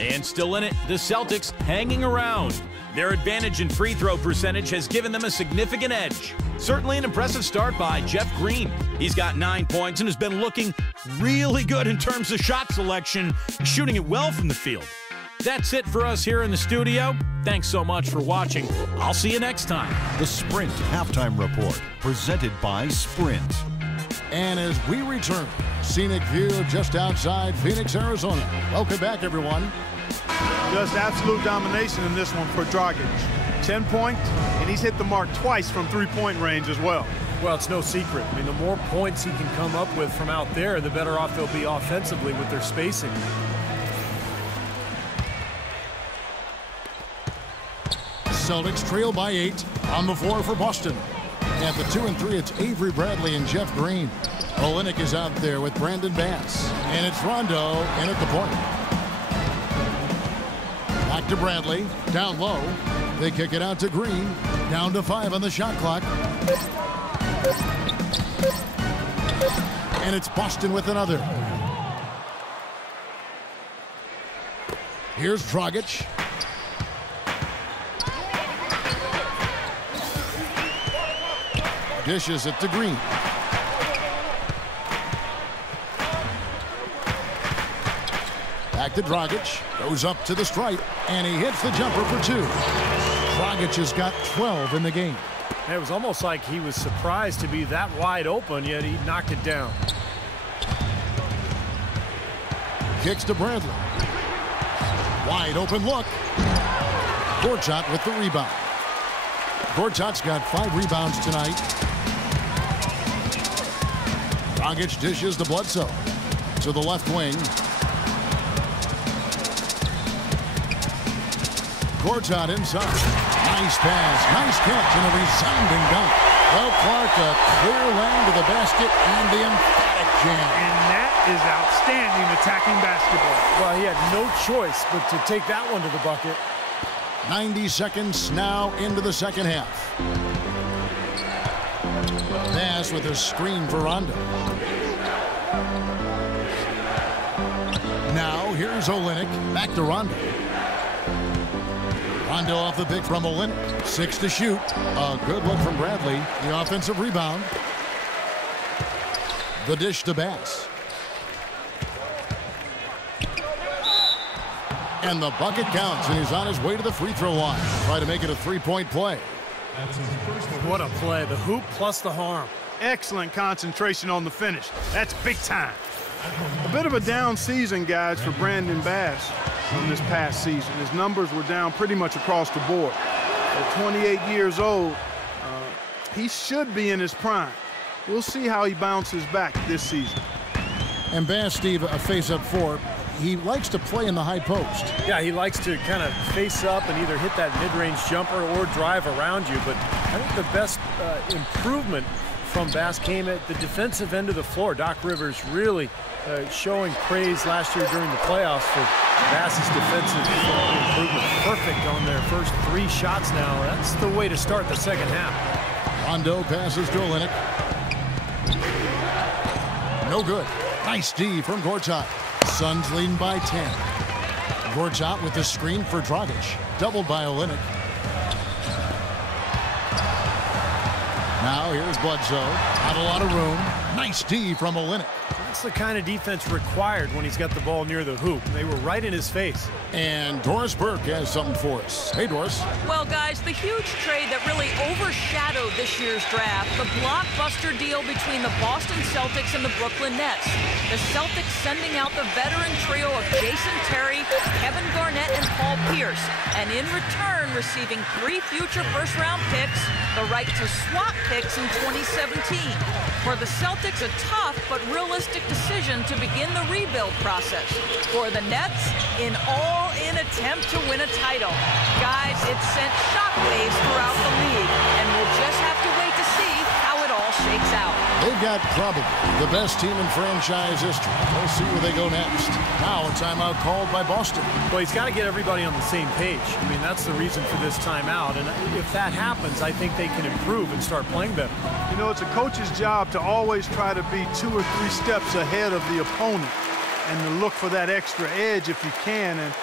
And still in it, the Celtics hanging around. Their advantage in free throw percentage has given them a significant edge. Certainly an impressive start by Jeff Green. He's got 9 points and has been looking really good in terms of shot selection, shooting it well from the field. That's it for us here in the studio. Thanks so much for watching. I'll see you next time. The Sprint Halftime Report, presented by Sprint. And as we return, scenic view just outside Phoenix, Arizona. Welcome back, everyone. Just absolute domination in this one for Dragic. 10 points, and he's hit the mark twice from three-point range as well. Well, it's no secret. I mean, the more points he can come up with from out there, the better off they'll be offensively with their spacing. Celtics trail by 8 on the floor for Boston. At the 2 and 3, it's Avery Bradley and Jeff Green. Olynyk is out there with Brandon Bass. And it's Rondo in at the point. Back to Bradley, down low. They kick it out to Green, down to 5 on the shot clock. And it's Boston with another. Here's Dragic. Dishes it to Green. Back to Dragic. Goes up to the stripe, and he hits the jumper for 2. Dragic has got 12 in the game. It was almost like he was surprised to be that wide open, yet he knocked it down. Kicks to Bradley. Wide open look. Gortat with the rebound. Gortat's got 5 rebounds tonight. Dragic dishes to Bledsoe. To the left wing. Gortat inside. Nice pass. Nice catch and a resounding dunk. Well, Clark, a clear lane to the basket and the emphatic jam. And that is outstanding attacking basketball. Well, he had no choice but to take that one to the bucket. 90 seconds now into the second half. Pass with a screen for Rondo. Now here's Olynyk. Back to Rondo. Rondo off the pick from Olynyk. 6 to shoot. A good look from Bradley. The offensive rebound. The dish to Bass. And the bucket counts, and he's on his way to the free throw line. Try to make it a three-point play. What a play. The hoop plus the harm. Excellent concentration on the finish. That's big time. A bit of a down season, guys, for Brandon Bass from this past season. His numbers were down pretty much across the board. At 28 years old, he should be in his prime. We'll see how he bounces back this season. And Bass, Steve, a face-up four. He likes to play in the high post. Yeah, he likes to kind of face up and either hit that mid-range jumper or drive around you. But I think the best improvement from Bass came at the defensive end of the floor. Doc Rivers really showing praise last year during the playoffs for Bass's defensive improvement. Perfect on their first 3 shots now. That's the way to start the second half. Rondo passes to Olynyk. No good. Nice D from Gortat. Suns leading by 10. Gortat with the screen for Dragic. Doubled by Olynyk. Now here's Bledsoe. Not a lot of room. Nice D from Olynyk. That's the kind of defense required when he's got the ball near the hoop. They were right in his face. And Doris Burke has something for us. Hey, Doris. Well, guys, the huge trade that really overshadowed this year's draft, the blockbuster deal between the Boston Celtics and the Brooklyn Nets. The Celtics sending out the veteran trio of Jason Terry, Kevin Garnett, and Paul Pierce. And in return, receiving 3 future first-round picks, the right to swap picks in 2017. For the Celtics, a tough but realistic decision to begin the rebuild process. For the Nets, an all-in attempt to win a title. Guys, it sent shockwaves throughout the league, and we'll just have to wait to see how it all shakes out. They've got probably the best team in franchise history. We'll see where they go next. Now a timeout called by Boston. Well, he's got to get everybody on the same page. I mean, that's the reason for this timeout. And if that happens, I think they can improve and start playing better. You know, it's a coach's job to always try to be 2 or 3 steps ahead of the opponent and to look for that extra edge if you can. And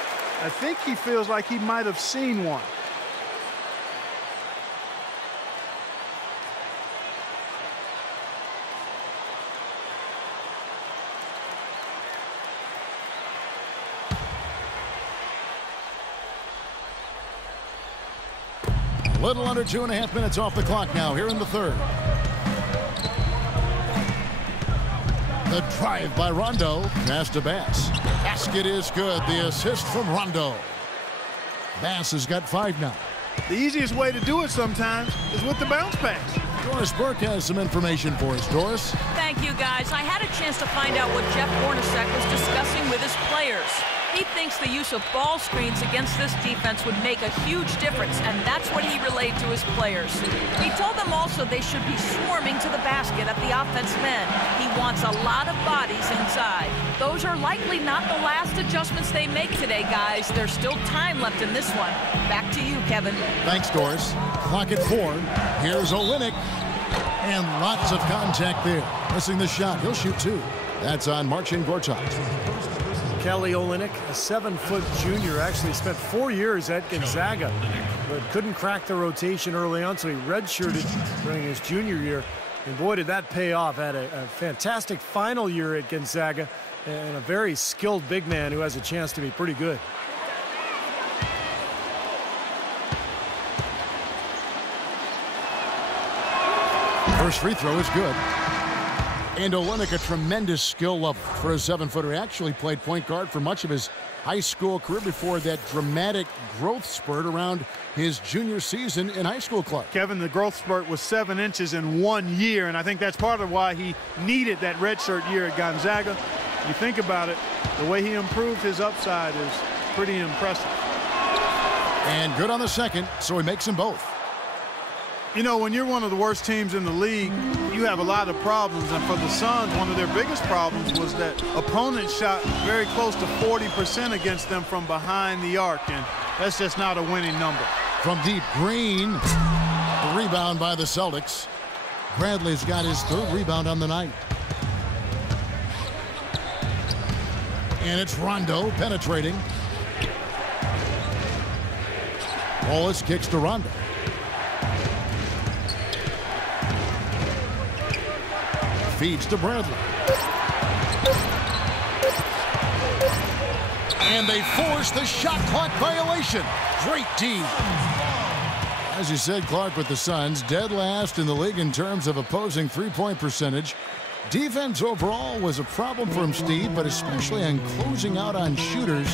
I think he feels like he might have seen one. A little under 2.5 minutes off the clock now here in the third. The drive by Rondo. Pass to Bass. Basket is good. The assist from Rondo. Bass has got 5 now. The easiest way to do it sometimes is with the bounce pass. Doris Burke has some information for us. Doris? Thank you, guys. I had a chance to find out what Jeff Hornacek was discussing with his players. He thinks the use of ball screens against this defense would make a huge difference, and that's what he relayed to his players. He told them also they should be swarming to the basket at the offensive end. He wants a lot of bodies inside. Those are likely not the last adjustments they make today, guys. There's still time left in this one. Back to you, Kevin. Thanks, Doris. Clock at 4. Here's Olynyk. And lots of contact there. Missing the shot. He'll shoot 2. That's on Marcin Gortat. Kelly Olynyk, a 7-foot junior, actually spent 4 years at Gonzaga, but couldn't crack the rotation early on, so he redshirted during his junior year. And boy, did that pay off. Had a fantastic final year at Gonzaga and a very skilled big man who has a chance to be pretty good. First free throw is good. And Olenek, a tremendous skill level for a 7-footer. He actually played point guard for much of his high school career before that dramatic growth spurt around his junior season in high school club. Kevin, the growth spurt was 7 inches in 1 year, and I think that's part of why he needed that redshirt year at Gonzaga. You think about it, the way he improved his upside is pretty impressive. And good on the second, so he makes them both. You know, when you're one of the worst teams in the league, you have a lot of problems. And for the Suns, one of their biggest problems was that opponents shot very close to 40% against them from behind the arc. And that's just not a winning number. From deep, Green. The rebound by the Celtics. Bradley's got his 3rd rebound on the night. And it's Rondo penetrating. Wallace kicks to Rondo. Feeds to Bradley. And they force the shot clock violation. Great D. As you said, Clark, with the Suns, dead last in the league in terms of opposing three-point percentage. Defense overall was a problem for him, Steve, but especially on closing out on shooters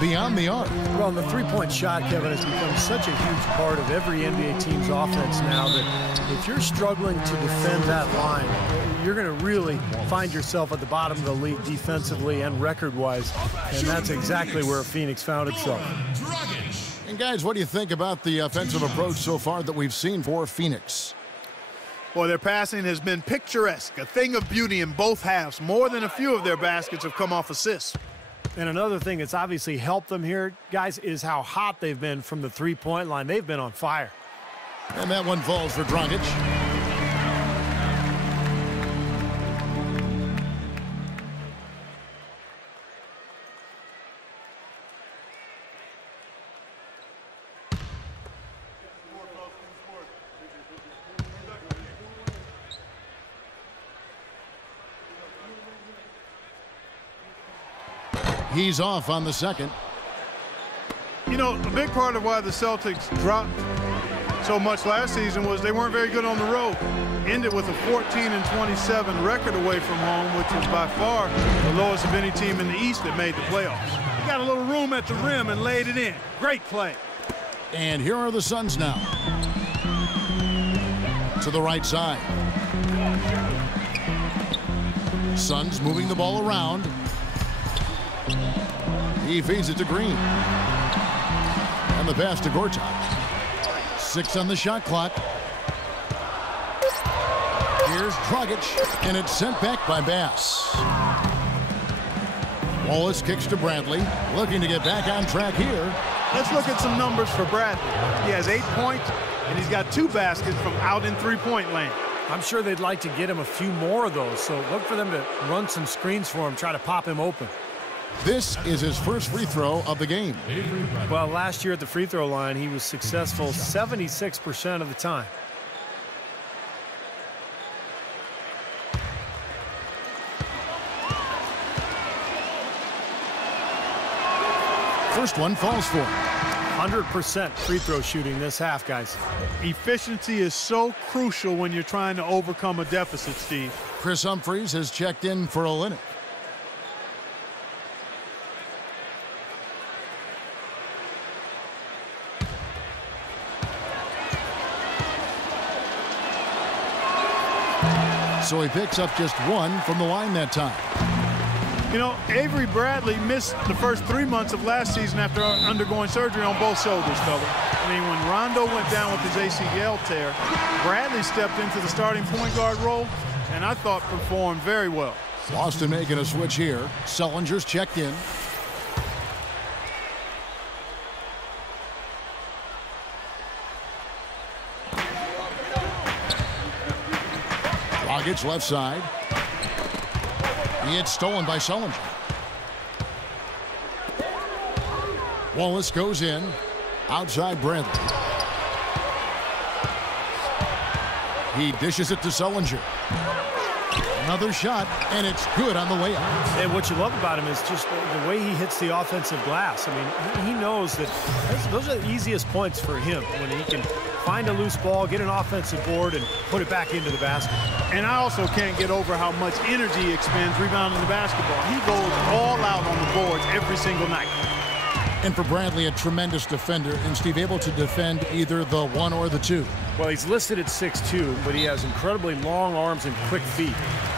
beyond the arc. Well, the three-point shot, Kevin, has become such a huge part of every NBA team's offense now that if you're struggling to defend that line, you're going to really find yourself at the bottom of the league defensively and record-wise, and that's exactly where Phoenix found itself. And, guys, what do you think about the offensive approach so far that we've seen for Phoenix? Well, their passing has been picturesque, a thing of beauty in both halves. More than a few of their baskets have come off assists. And another thing that's obviously helped them here, guys, is how hot they've been from the three-point line. They've been on fire. And that one falls for Dragic. He's off on the second. You know, a big part of why the Celtics dropped so much last season was they weren't very good on the road. Ended with a 14-27 record away from home, which was by far the lowest of any team in the East that made the playoffs. He got a little room at the rim and laid it in. Great play. And here are the Suns now. To the right side. Suns moving the ball around. He feeds it to Green. And the pass to Gortat. 6 on the shot clock. Here's Dragic, and it's sent back by Bass. Wallace kicks to Bradley, looking to get back on track here. Let's look at some numbers for Bradley. He has 8 points, and he's got 2 baskets from out in three-point lane. I'm sure they'd like to get him a few more of those, so look for them to run some screens for him, try to pop him open. This is his first free throw of the game. Well, last year at the free throw line, he was successful 76% of the time. First one falls for him. 100% free throw shooting this half, guys. Efficiency is so crucial when you're trying to overcome a deficit, Steve. Chris Humphries has checked in for Olenek. So he picks up just 1 from the line that time. You know, Avery Bradley missed the first 3 months of last season after undergoing surgery on both shoulders, fella. I mean, when Rondo went down with his ACL tear, Bradley stepped into the starting point guard role, and I thought performed very well. Boston making a switch here. Sullinger's checked in. Dragic left side. He gets stolen by Sullinger. Wallace goes in. Outside Bradley. He dishes it to Sullinger. Another shot, and it's good on the way out. And what you love about him is just the way he hits the offensive glass. I mean, he knows that those are the easiest points for him when he can find a loose ball, get an offensive board, and put it back into the basket. And I also can't get over how much energy he expends rebounding the basketball. He goes all out on the boards every single night. And for Bradley, a tremendous defender, and Steve able to defend either the 1 or the 2. Well, he's listed at 6'2", but he has incredibly long arms and quick feet.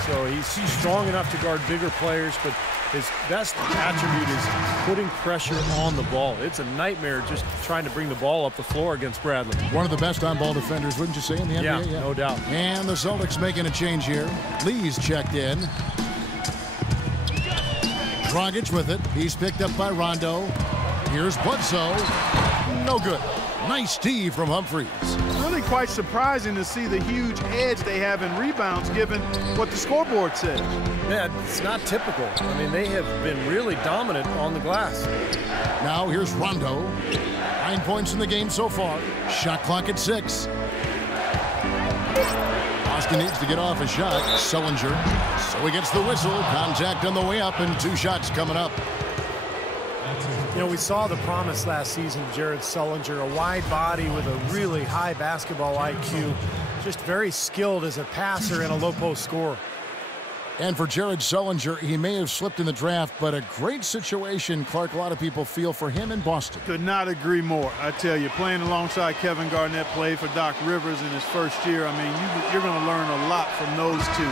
So he's strong enough to guard bigger players, but his best attribute is putting pressure on the ball. It's a nightmare just trying to bring the ball up the floor against Bradley. One of the best on-ball defenders, wouldn't you say, in the NBA? Yeah, no doubt. And the Celtics making a change here. Lee's checked in. Dragic with it. He's picked up by Rondo. Here's Bledsoe. No good. Nice D from Humphries. Really quite surprising to see the huge edge they have in rebounds given what the scoreboard says. Yeah, it's not typical. I mean, they have been really dominant on the glass. Now here's Rondo. 9 points in the game so far. Shot clock at 6. Boston needs to get off a shot. Sullinger. So he gets the whistle. Contact on the way up and 2 shots coming up. You know, we saw the promise last season of Jared Sullinger, a wide body with a really high basketball IQ, just very skilled as a passer and a low-post scorer. And for Jared Sullinger, he may have slipped in the draft, but a great situation, Clark, a lot of people feel for him in Boston. Could not agree more. I tell you, playing alongside Kevin Garnett, played for Doc Rivers in his first year. I mean, you're going to learn a lot from those two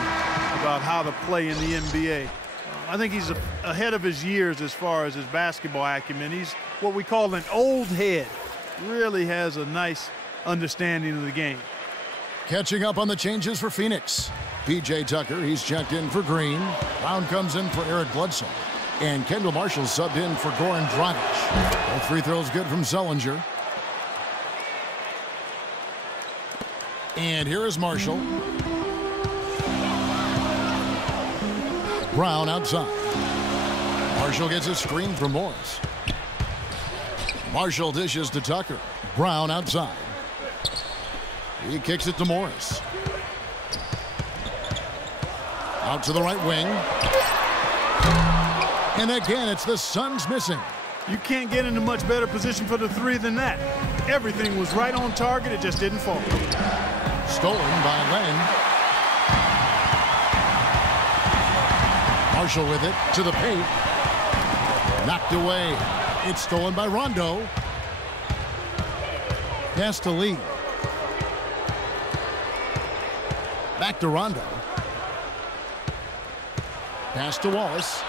about how to play in the NBA. I think he's ahead of his years as far as his basketball acumen. He's what we call an old head. Really has a nice understanding of the game. Catching up on the changes for Phoenix. P.J. Tucker, he's checked in for Green. Brown comes in for Eric Bledsoe. And Kendall Marshall subbed in for Goran Dragic. Both free throws good from Sullinger. And here is Marshall. Brown outside. Marshall gets a screen from Morris. Marshall dishes to Tucker. Brown outside. He kicks it to Morris. Out to the right wing. And again, it's the Suns missing. You can't get in a much better position for the 3 than that. Everything was right on target. It just didn't fall. Stolen by Len. Marshall with it to the paint. Knocked away. It's stolen by Rondo. Pass to Lee. Back to Rondo. Pass to Wallace.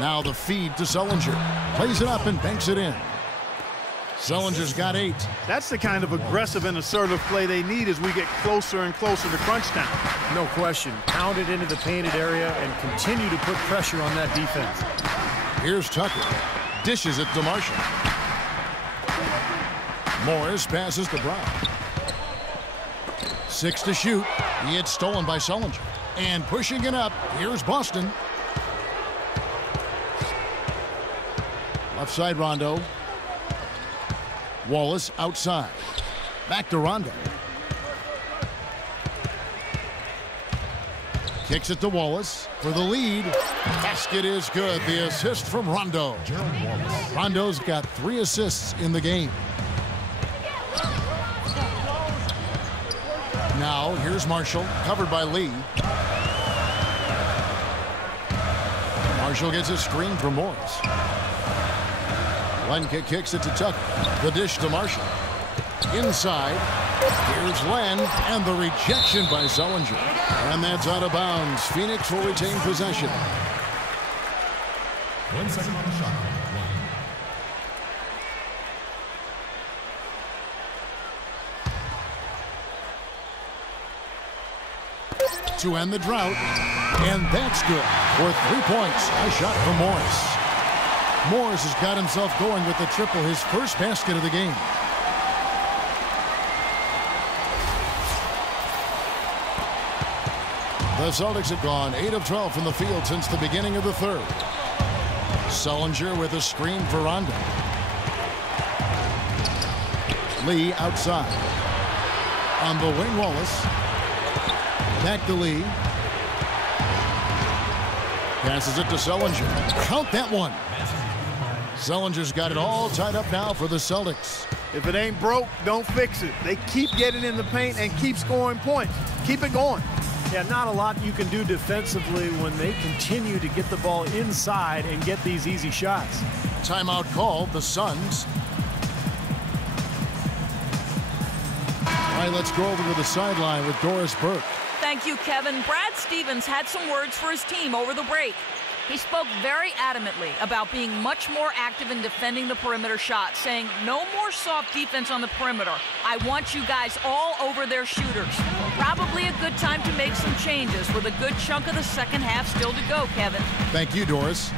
Now the feed to Sullinger. Plays it up and banks it in. Sullinger's got 8. That's the kind of aggressive and assertive play they need as we get closer and closer to crunch time. No question. Pound it into the painted area and continue to put pressure on that defense. Here's Tucker. Dishes it to Marshall. Morris passes to Brown. 6 to shoot. He gets stolen by Sullinger. And pushing it up, here's Boston. Left side Rondo. Wallace outside. Back to Rondo. Kicks it to Wallace for the lead. Basket is good. The assist from Rondo. Rondo's got 3 assists in the game. Now here's Marshall, covered by Lee. Marshall gets a screen from Morris. Len kicks it to Tucker. The dish to Marshall. Inside. Here's Len, and the rejection by Sullinger. And that's out of bounds. Phoenix will retain possession. 1 second on the shot. To end the drought. And that's good. For 3 points. A shot from Morris. Morris has got himself going with the triple, his first basket of the game. The Celtics have gone 8 of 12 from the field since the beginning of the 3rd. Sullinger with a screen for Rondo. Lee outside. On the wing, Wallace. Back to Lee. Passes it to Sullinger. Count that one. Sullinger's got it all tied up now for the Celtics. If it ain't broke, don't fix it. They keep getting in the paint and keep scoring points. Keep it going. Yeah, not a lot you can do defensively when they continue to get the ball inside and get these easy shots. Timeout called, the Suns. All right, let's go over to the sideline with Doris Burke. Thank you, Kevin. Brad Stevens had some words for his team over the break. He spoke very adamantly about being much more active in defending the perimeter shot, saying no more soft defense on the perimeter. I want you guys all over their shooters. Probably a good time to make some changes with a good chunk of the second half still to go, Kevin. Thank you, Doris.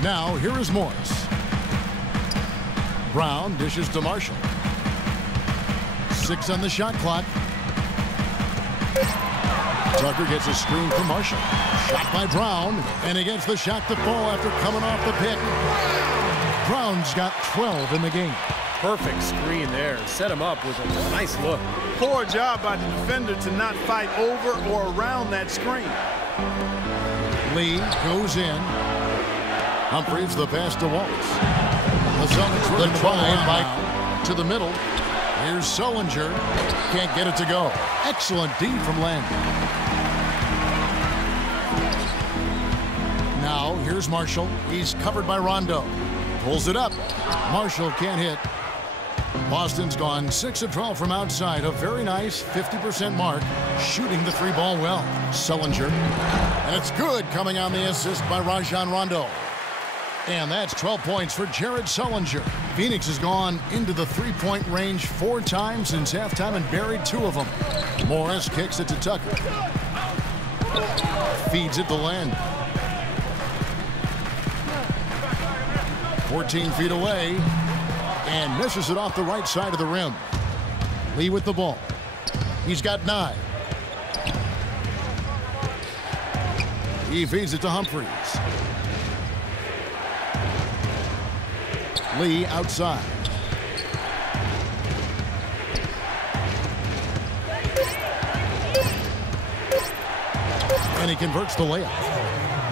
Now, here is Morris. Brown dishes to Marshall. 6 on the shot clock. Tucker gets a screen from Marshall. Shot by Brown, and he gets the shot to fall after coming off the pick. Brown's got 12 in the game. Perfect screen there. Set him up with a nice look. Poor job by the defender to not fight over or around that screen. Lee goes in. Humphries the pass to Waltz. The Celtics running the ball by to the middle. Here's Sullinger. Can't get it to go. Excellent D from Landry. Now, here's Marshall. He's covered by Rondo. Pulls it up. Marshall can't hit. Boston's gone 6 of 12 from outside. A very nice 50% mark. Shooting the 3-ball well. Sullinger. And it's good, coming on the assist by Rajon Rondo. And that's 12 points for Jared Sullinger. Phoenix has gone into the 3-point range 4 times since halftime and buried 2 of them. Morris kicks it to Tucker. Feeds it to Len. 14 feet away, and misses it off the right side of the rim. Lee with the ball. He's got 9. He feeds it to Humphries. Lee outside. And he converts the layup.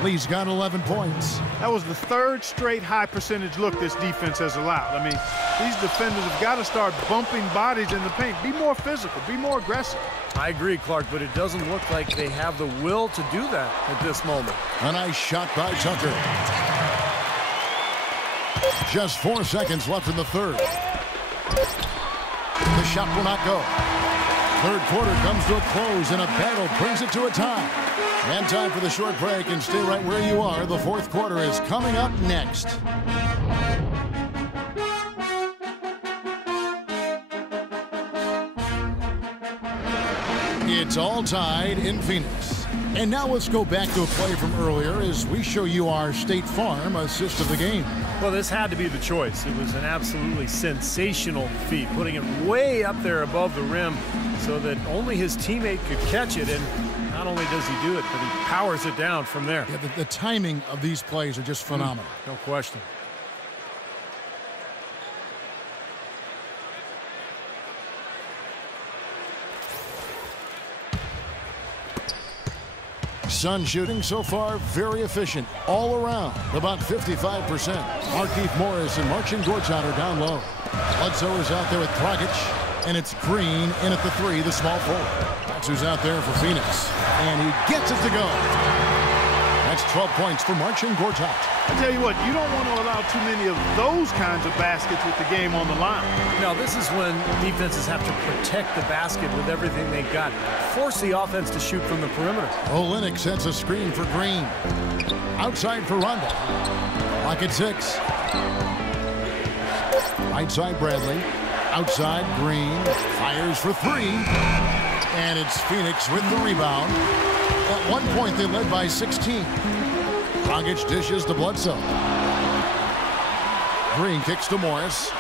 Lee's got 11 points. That was the 3rd straight high percentage look this defense has allowed. I mean, these defenders have got to start bumping bodies in the paint. Be more physical. Be more aggressive. I agree, Clark, but it doesn't look like they have the will to do that at this moment. A nice shot by Tucker. Just 4 seconds left in the 3rd. The shot will not go. 3rd quarter comes to a close, and a battle brings it to a tie. And time for the short break, and stay right where you are. The 4th quarter is coming up next. It's all tied in Phoenix. And now let's go back to a play from earlier as we show you our State Farm assist of the game. Well, this had to be the choice. It was an absolutely sensational feat, putting it way up there above the rim so that only his teammate could catch it. And not only does he do it, but he powers it down from there. Yeah, the timing of these plays are just phenomenal. No question. Sun shooting so far very efficient all around, about 55%. Markieff Morris and Marcin Gortat are down low. Bledsoe is out there with Dragic, and it's Green in at the 3, the small forward. That's who's out there for Phoenix, and he gets it to go. That's 12 points for Marcin Gortat. I tell you what, you don't want to allow too many of those kinds of baskets with the game on the line. Now, this is when defenses have to protect the basket with everything they've got. Force the offense to shoot from the perimeter. Olynyk sets a screen for Green. Outside for Rondo. Lock at 6. Right side Bradley. Outside Green. Fires for 3. And it's Phoenix with the rebound. At one point, they led by 16. Dragic dishes to Bledsoe. Green kicks to Morris.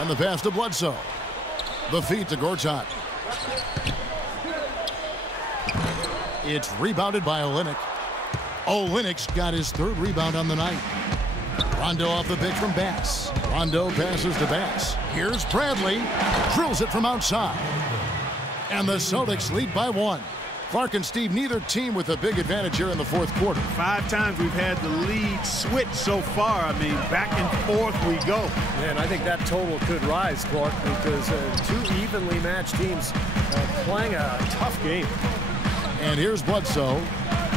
And the pass to Bledsoe. The feed to Gortat. It's rebounded by Olynyk. Olynyk's got his 3rd rebound on the night. Rondo off the pick from Bass. Rondo passes to Bass. Here's Bradley. Drills it from outside. And the Celtics lead by 1. Clark and Steve, neither team with a big advantage here in the fourth quarter. 5 times we've had the lead switch so far. I mean, back and forth we go. And I think that total could rise, Clark, because 2 evenly matched teams playing a tough game. And here's Bledsoe.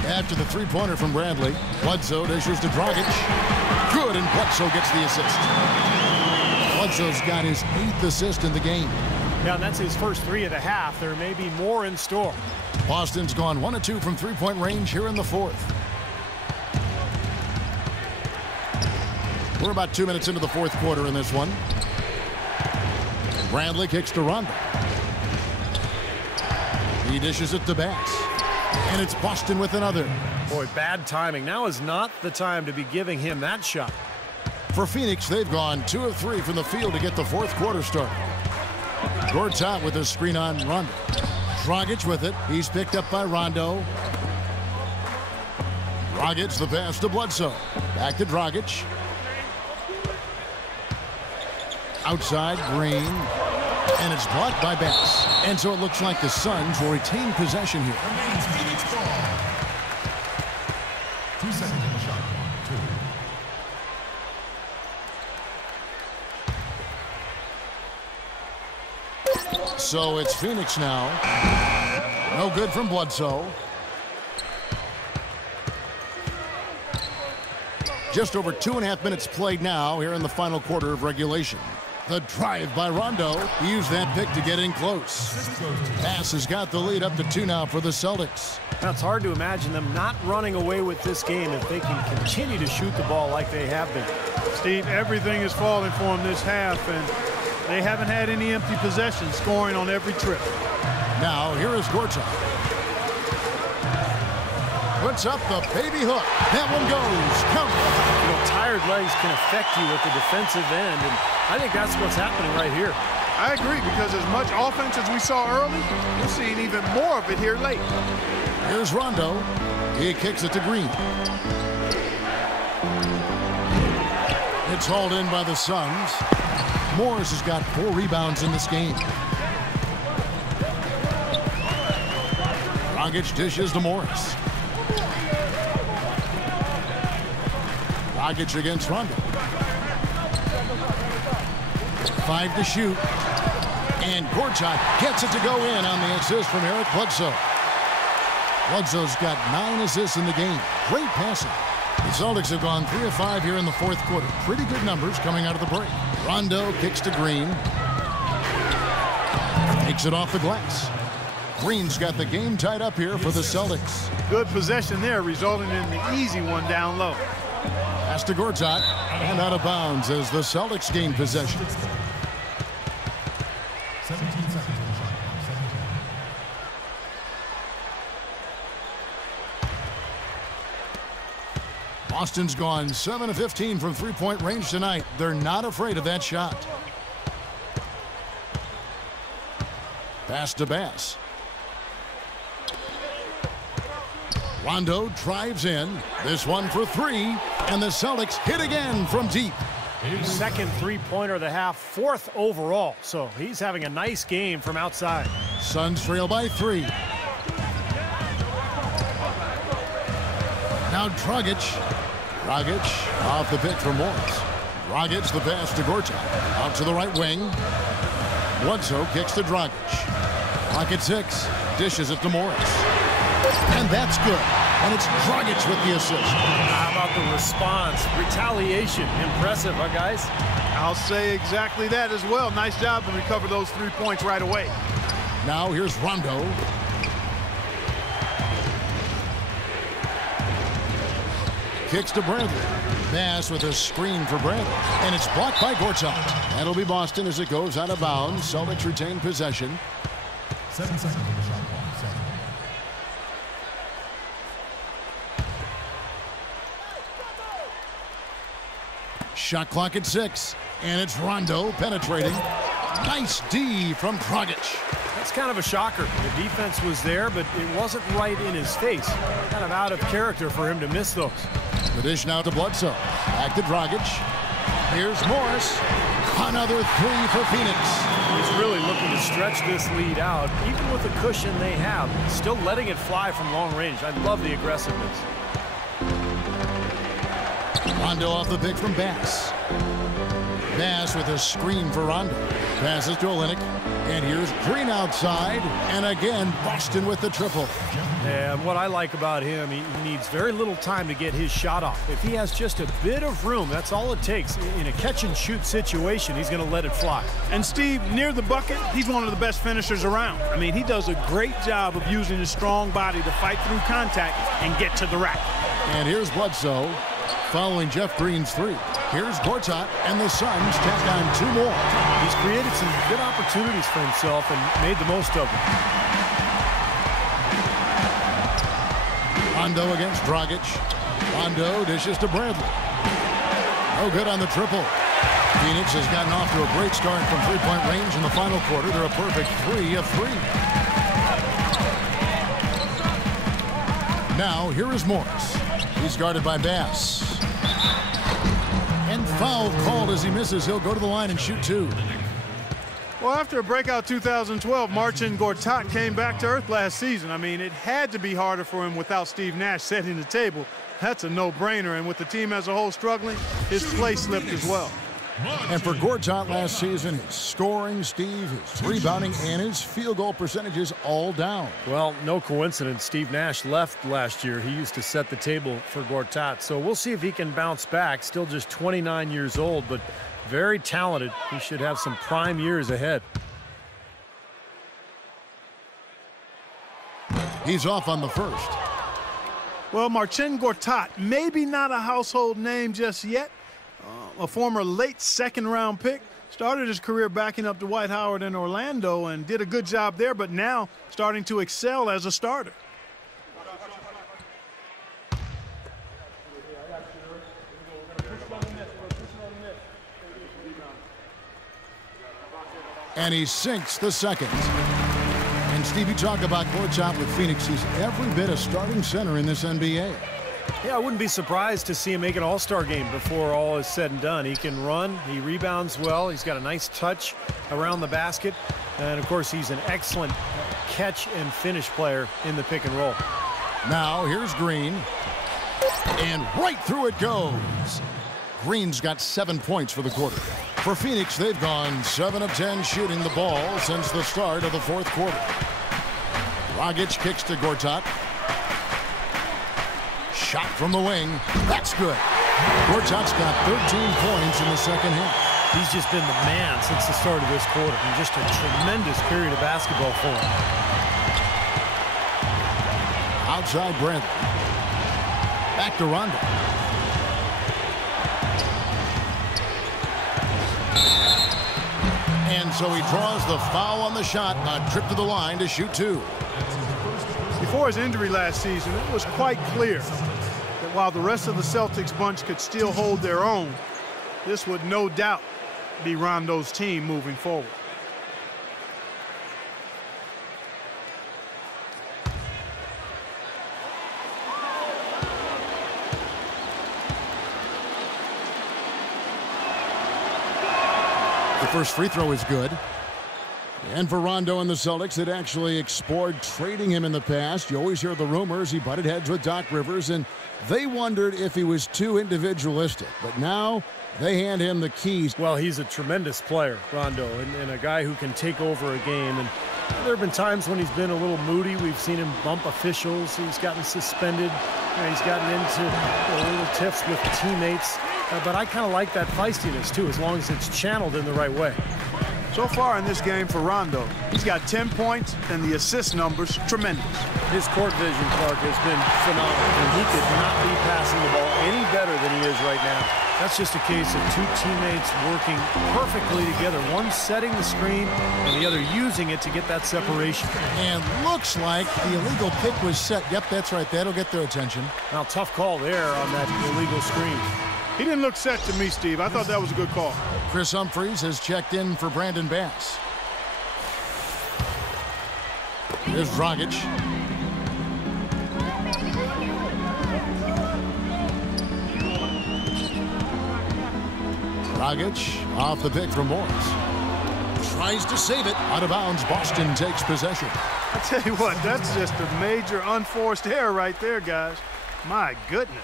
After the three-pointer from Bradley, Bledsoe dishes to Dragic. Good, and Bledsoe gets the assist. Bledsoe's got his 8th assist in the game. Yeah, and that's his first 3 of the half. There may be more in store. Boston's gone 1 of 2 from three-point range here in the fourth. We're about 2 minutes into the fourth quarter in this one. Bradley kicks to Rondo. He dishes it to Bass. And it's Boston with another. Boy, bad timing. Now is not the time to be giving him that shot. For Phoenix, they've gone 2 of 3 from the field to get the fourth quarter started. Gortat with a screen on Rondo. Dragic with it. He's picked up by Rondo. Dragic the pass to Bledsoe. Back to Dragic. Outside, Green. And it's blocked by Bass. And so it looks like the Suns will retain possession here. 2 seconds on the shot clock. 2. So it's Phoenix now. No good from Bledsoe. Just over 2.5 minutes played now here in the final quarter of regulation. The drive by Rondo. He used that pick to get in close. Bass has got the lead up to 2 now for the Celtics. Now, it's hard to imagine them not running away with this game if they can continue to shoot the ball like they have been. Steve, everything is falling for them this half, and they haven't had any empty possessions, scoring on every trip. Now, here is Gortat. Puts up the baby hook. That one goes. Count. You know, tired legs can affect you at the defensive end, and I think that's what's happening right here. I agree, because as much offense as we saw early, we're seeing even more of it here late. Here's Rondo. He kicks it to Green. It's hauled in by the Suns. Morris has got 4 rebounds in this game. Dragic dishes to Morris. Dragic against Rondo. 5 to shoot. And Gortat gets it to go in on the assist from Eric Bledsoe. Bledsoe's got 9 assists in the game. Great passing. The Celtics have gone 3 of 5 here in the fourth quarter. Pretty good numbers coming out of the break. Rondo kicks to Green. Takes it off the glass. Green's got the game tied up here for the Celtics. Good possession there, resulting in the easy one down low. Pass to Gortat, and out of bounds as the Celtics gain possession. 17 seconds on the shot clock. 17. Boston's gone 7 of 15 from three-point range tonight. They're not afraid of that shot. Pass to Bass. Rondo drives in. This one for 3. And the Celtics hit again from deep. Second three-pointer of the half, 4th overall. So he's having a nice game from outside. Suns trail by 3. Now Dragic. Dragic off the pick from Morris. Dragic the pass to Gortat. Out to the right wing. Bledsoe kicks to Dragic. Clock at 6. Dishes it to Morris. And that's good. And it's Dragic with the assist. How about the response? Retaliation. Impressive, huh, guys? I'll say exactly that as well. Nice job to recover those 3 points right away. Now here's Rondo. Kicks to Bradley. Bass with a screen for Bradley. And it's blocked by Gortat. That'll be Boston as it goes out of bounds. Celtics retain possession. 7 seconds on the shot clock. 7. Shot clock at 6. And it's Rondo penetrating. Nice D from Dragic. That's kind of a shocker. The defense was there, but it wasn't right in his face. Kind of out of character for him to miss those. The dish now to Bledsoe. Back to Dragic. Here's Morris. Another 3 for Phoenix. He's really looking to stretch this lead out, even with the cushion they have, still letting it fly from long range. I love the aggressiveness. Rondo off the pick from Bass. Bass with a screen for Rondo. Passes to Olynyk. And here's Green outside. And again, Boston with the triple. And what I like about him, he needs very little time to get his shot off. If he has just a bit of room, that's all it takes. In a catch-and-shoot situation, he's going to let it fly. And Steve, near the bucket, he's one of the best finishers around. I mean, he does a great job of using his strong body to fight through contact and get to the rack. And here's Bledsoe following Jeff Green's three. Here's Gortat, and the Suns tack on 2 more. He's created some good opportunities for himself and made the most of them. Rondo against Dragic. Rondo dishes to Bradley. No good on the triple. Phoenix has gotten off to a great start from three-point range in the final quarter. They're a perfect 3 of 3. Now, here is Morris. He's guarded by Bass. And foul called as he misses. He'll go to the line and shoot 2. Well, after a breakout 2012, Marcin Gortat came back to earth last season. I mean, it had to be harder for him without Steve Nash setting the table. That's a no-brainer, and with the team as a whole struggling, his play slipped as well. And for Gortat last season, his scoring, Steve, his rebounding, and his field goal percentages all down. Well, no coincidence. Steve Nash left last year. He used to set the table for Gortat. So we'll see if he can bounce back. Still just 29 years old, but very talented. He should have some prime years ahead. He's off on the first. Well, Marcin Gortat, maybe not a household name just yet. A former late second-round pick. Started his career backing up Dwight Howard in Orlando and did a good job there, but now starting to excel as a starter. And he sinks the second. And Steve, you talk about Gortat with Phoenix. He's every bit a starting center in this NBA. Yeah, I wouldn't be surprised to see him make an all-star game before all is said and done. He can run, he rebounds well, he's got a nice touch around the basket, and of course he's an excellent catch and finish player in the pick and roll. Now here's Green, and right through it goes. Green's got 7 points for the quarter. For Phoenix, they've gone 7 of 10 shooting the ball since the start of the fourth quarter. Dragic kicks to Gortat. Shot from the wing. That's good. Gortat's got 13 points in the second half. He's just been the man since the start of this quarter. And just a tremendous period of basketball for him. Outside Bradley. Back to Rondo. And so he draws the foul on the shot. A trip to the line to shoot 2. Before his injury last season, it was quite clear that while the rest of the Celtics bunch could still hold their own, this would no doubt be Rondo's team moving forward. The first free throw is good. And for Rondo and the Celtics, that actually explored trading him in the past. You always hear the rumors he butted heads with Doc Rivers, and they wondered if he was too individualistic. But now they hand him the keys. Well, he's a tremendous player, Rondo, and a guy who can take over a game. And there have been times when he's been a little moody. We've seen him bump officials. He's gotten suspended. He's gotten into little tiffs with teammates. But I kind of like that feistiness, too, as long as it's channeled in the right way. So far in this game for Rondo, he's got 10 points, and the assist numbers tremendous. His court vision, Clark, has been phenomenal, and he could not be passing the ball any better than he is right now. That's just a case of 2 teammates working perfectly together, one setting the screen and the other using it to get that separation. And looks like the illegal pick was set. Yep, that's right. That'll get their attention. Now, tough call there on that illegal screen. He didn't look set to me, Steve. I thought that was a good call. Chris Humphries has checked in for Brandon Bass. Here's Dragic. Dragic off the pick from Morris. tries to save it. Out of bounds, Boston takes possession. I tell you what, that's just a major unforced error right there, guys. My goodness.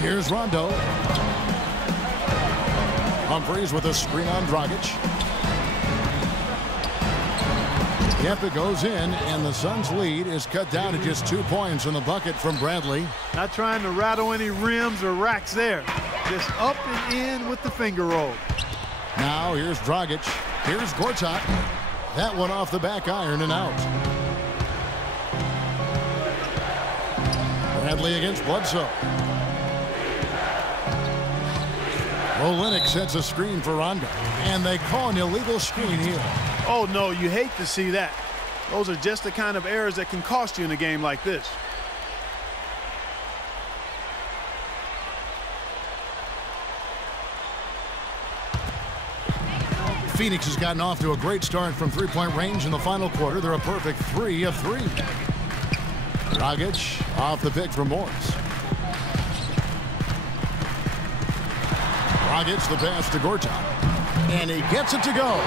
Here's Rondo. Humphries with a screen on Dragic. Kempa goes in, and the Suns' lead is cut down to just 2 points in the bucket from Bradley. Not trying to rattle any rims or racks there. Just up and in with the finger roll. Now here's Dragic. Here's Gortat. That one off the back iron and out. Bradley against Bledsoe. Olynyk sets a screen for Rondo, and they call an illegal screen here. Oh, no, you hate to see that. Those are just the kind of errors that can cost you in a game like this. Phoenix has gotten off to a great start from three-point range in the final quarter. They're a perfect 3 of 3. Dragic off the pick from Morris. Dragic the pass to Gortat. And he gets it to go.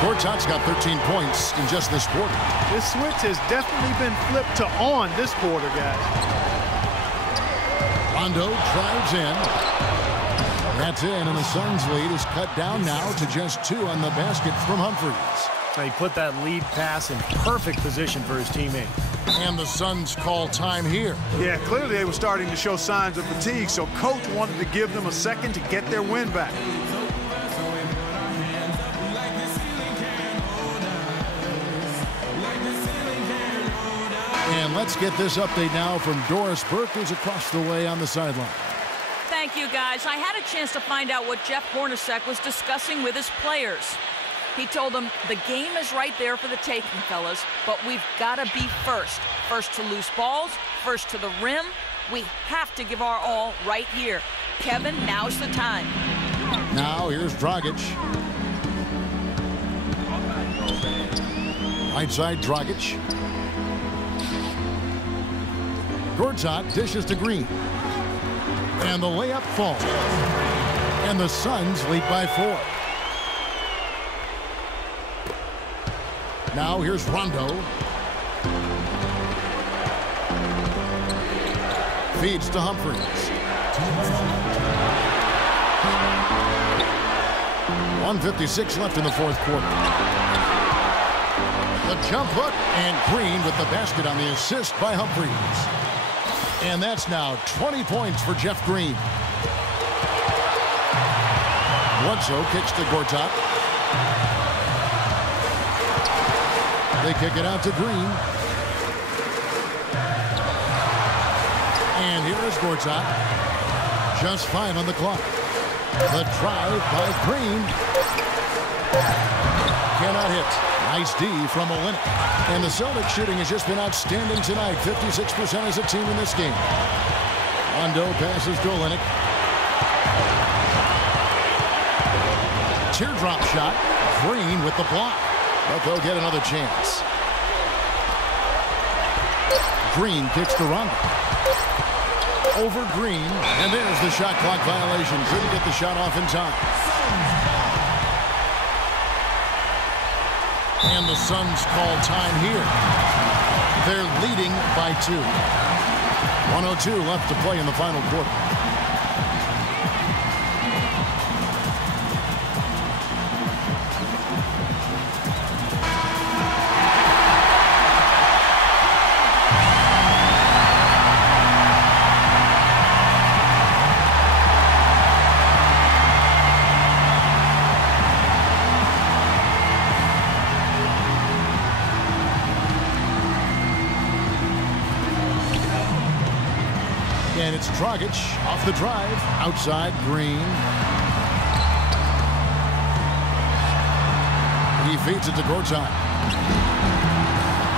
Gortat's got 13 points in just this quarter. This switch has definitely been flipped to on this quarter, guys. Rondo drives in. That's in, and the Suns' lead is cut down now to just 2 on the basket from Humphries. He put that lead pass in perfect position for his teammate. And the Suns call time here. Yeah, clearly they were starting to show signs of fatigue, so coach wanted to give them a second to get their win back. And let's get this update now from Doris Burke, who's across the way on the sideline. Thank you, guys. I had a chance to find out what Jeff Hornacek was discussing with his players. He told them the game is right there for the taking, fellas, but we've got to be first. First to loose balls, first to the rim. We have to give our all right here. Kevin, now's the time. Now here's Dragic. Right side, Dragic. Gortat dishes to Green. And the layup falls. And the Suns lead by 4. Now here's Rondo. Feeds to Humphries. 1:56 left in the fourth quarter. The jump hook, and Green with the basket on the assist by Humphries. And that's now 20 points for Jeff Green. Bledsoe kicks to Gortat. They kick it out to Green. And here is Gortat. Just 5 on the clock. The drive by Green. Cannot hit. Nice D from Olynyk. And the Celtics shooting has just been outstanding tonight. 56% as a team in this game. Rondo passes to Olynyk. Teardrop shot. Green with the block. But they'll get another chance. Green kicks to Rondo. Over Green. And there's the shot clock violation. Couldn't get the shot off in time. And the Suns call time here. They're leading by 2. 1:02 left to play in the final quarter. And it's Dragic off the drive. Outside, Green. He feeds it to Gortat.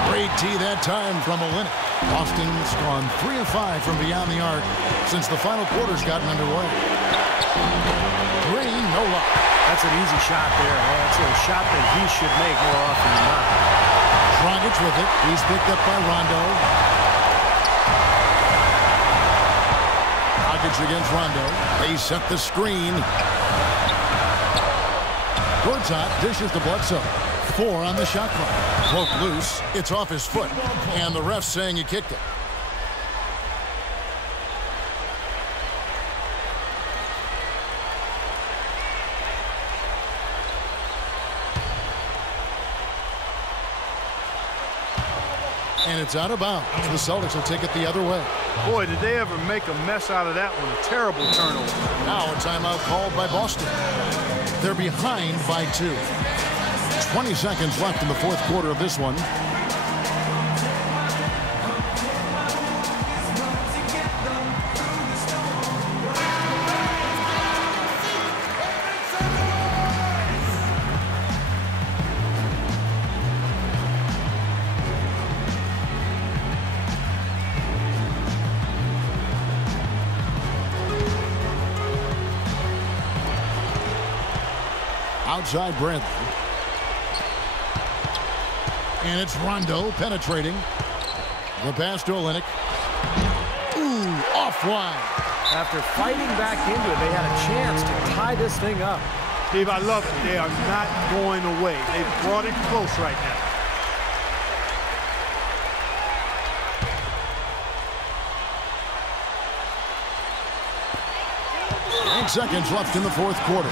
Great tee that time from Olynyk. Boston's gone 3 of 5 from beyond the arc since the final quarter's gotten underway. Green, no luck. That's an easy shot there. That's a shot that he should make more often than not. Dragic with it. He's picked up by Rondo. Dragic against Rondo. They set the screen. Gortat dishes to Bledsoe. 4 on the shot clock. Poke loose. It's off his foot. And the ref's saying he kicked it. And it's out of bounds. The Celtics will take it the other way. Boy, did they ever make a mess out of that one. A terrible turnover. Now a timeout called by Boston. They're behind by 2. 20 seconds left in the fourth quarter of this one. Outside Bradley. And it's Rondo penetrating. The pass to Olynyk. Ooh, off wide. After fighting back into it, they had a chance to tie this thing up. Steve, I love it. They are not going away. They've brought it close right now. 8 seconds left in the fourth quarter.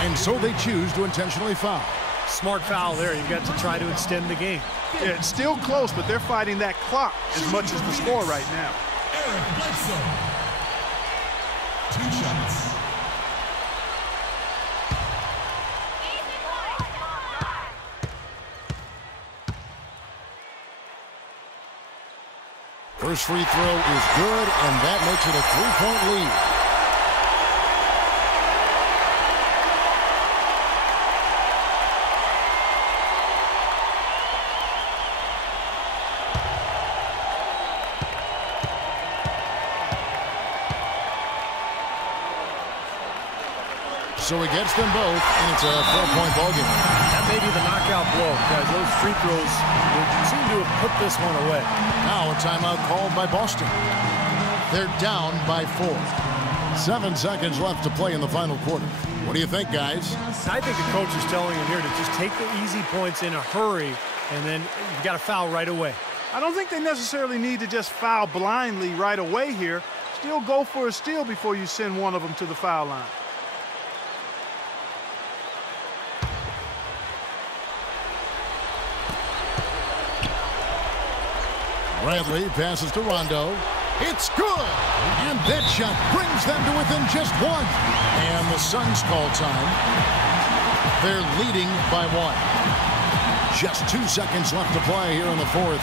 And so they choose to intentionally foul. Smart foul there. You've got to try to extend the game. Yeah, it's still close, but they're fighting that clock as much as the score right now. Bledsoe. 2 shots. First free throw is good, and that makes it a 3-point lead. So he gets them both, and it's a 4-point ballgame. That may be the knockout blow, guys. Those free throws seem to have put this one away. Now a timeout called by Boston. They're down by 4. 7 seconds left to play in the final quarter. What do you think, guys? I think the coach is telling him here to just take the easy points in a hurry, and then you got to foul right away. I don't think they necessarily need to just foul blindly right away here. Still go for a steal before you send one of them to the foul line. Bradley passes to Rondo. It's good! And that shot brings them to within just 1. And the Suns call time. They're leading by 1. Just 2 seconds left to play here in the fourth.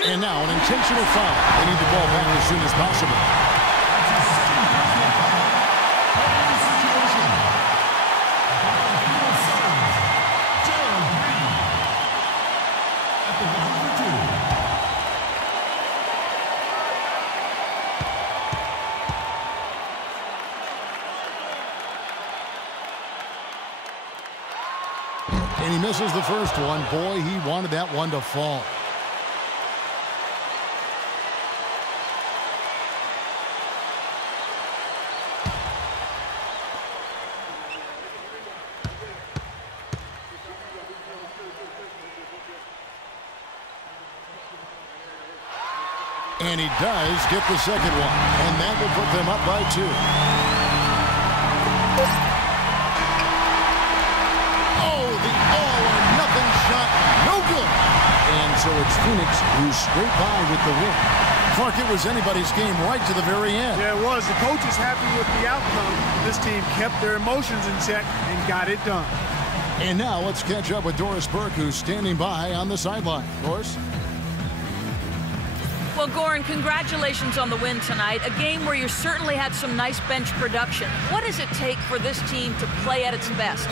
And now an intentional foul. They need the ball back as soon as possible. And he misses the first one. Boy, he wanted that one to fall. And he does get the second one. And that will put them up by 2. Oh, the all-or-nothing shot. No good. And so it's Phoenix who's straight by with the win. Clark, it was anybody's game right to the very end. Yeah, it was. The coach is happy with the outcome. This team kept their emotions in check and got it done. And now let's catch up with Doris Burke, who's standing by on the sideline. Doris? Well, Goran, congratulations on the win tonight. A game where you certainly had some nice bench production. What does it take for this team to play at its best?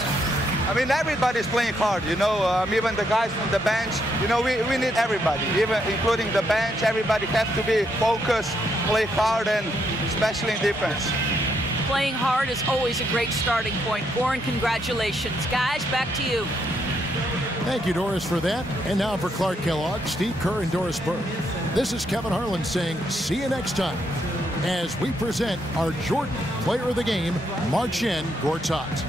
I mean, everybody's playing hard, you know, even the guys from the bench. You know, we need everybody, even including the bench. Everybody has to be focused, play hard, and especially in defense. Playing hard is always a great starting point. Goran, congratulations. Guys, back to you. Thank you, Doris, for that. And now for Clark Kellogg, Steve Kerr, and Doris Burke. This is Kevin Harlan saying see you next time as we present our Jordan Player of the Game, Marcin Gortat.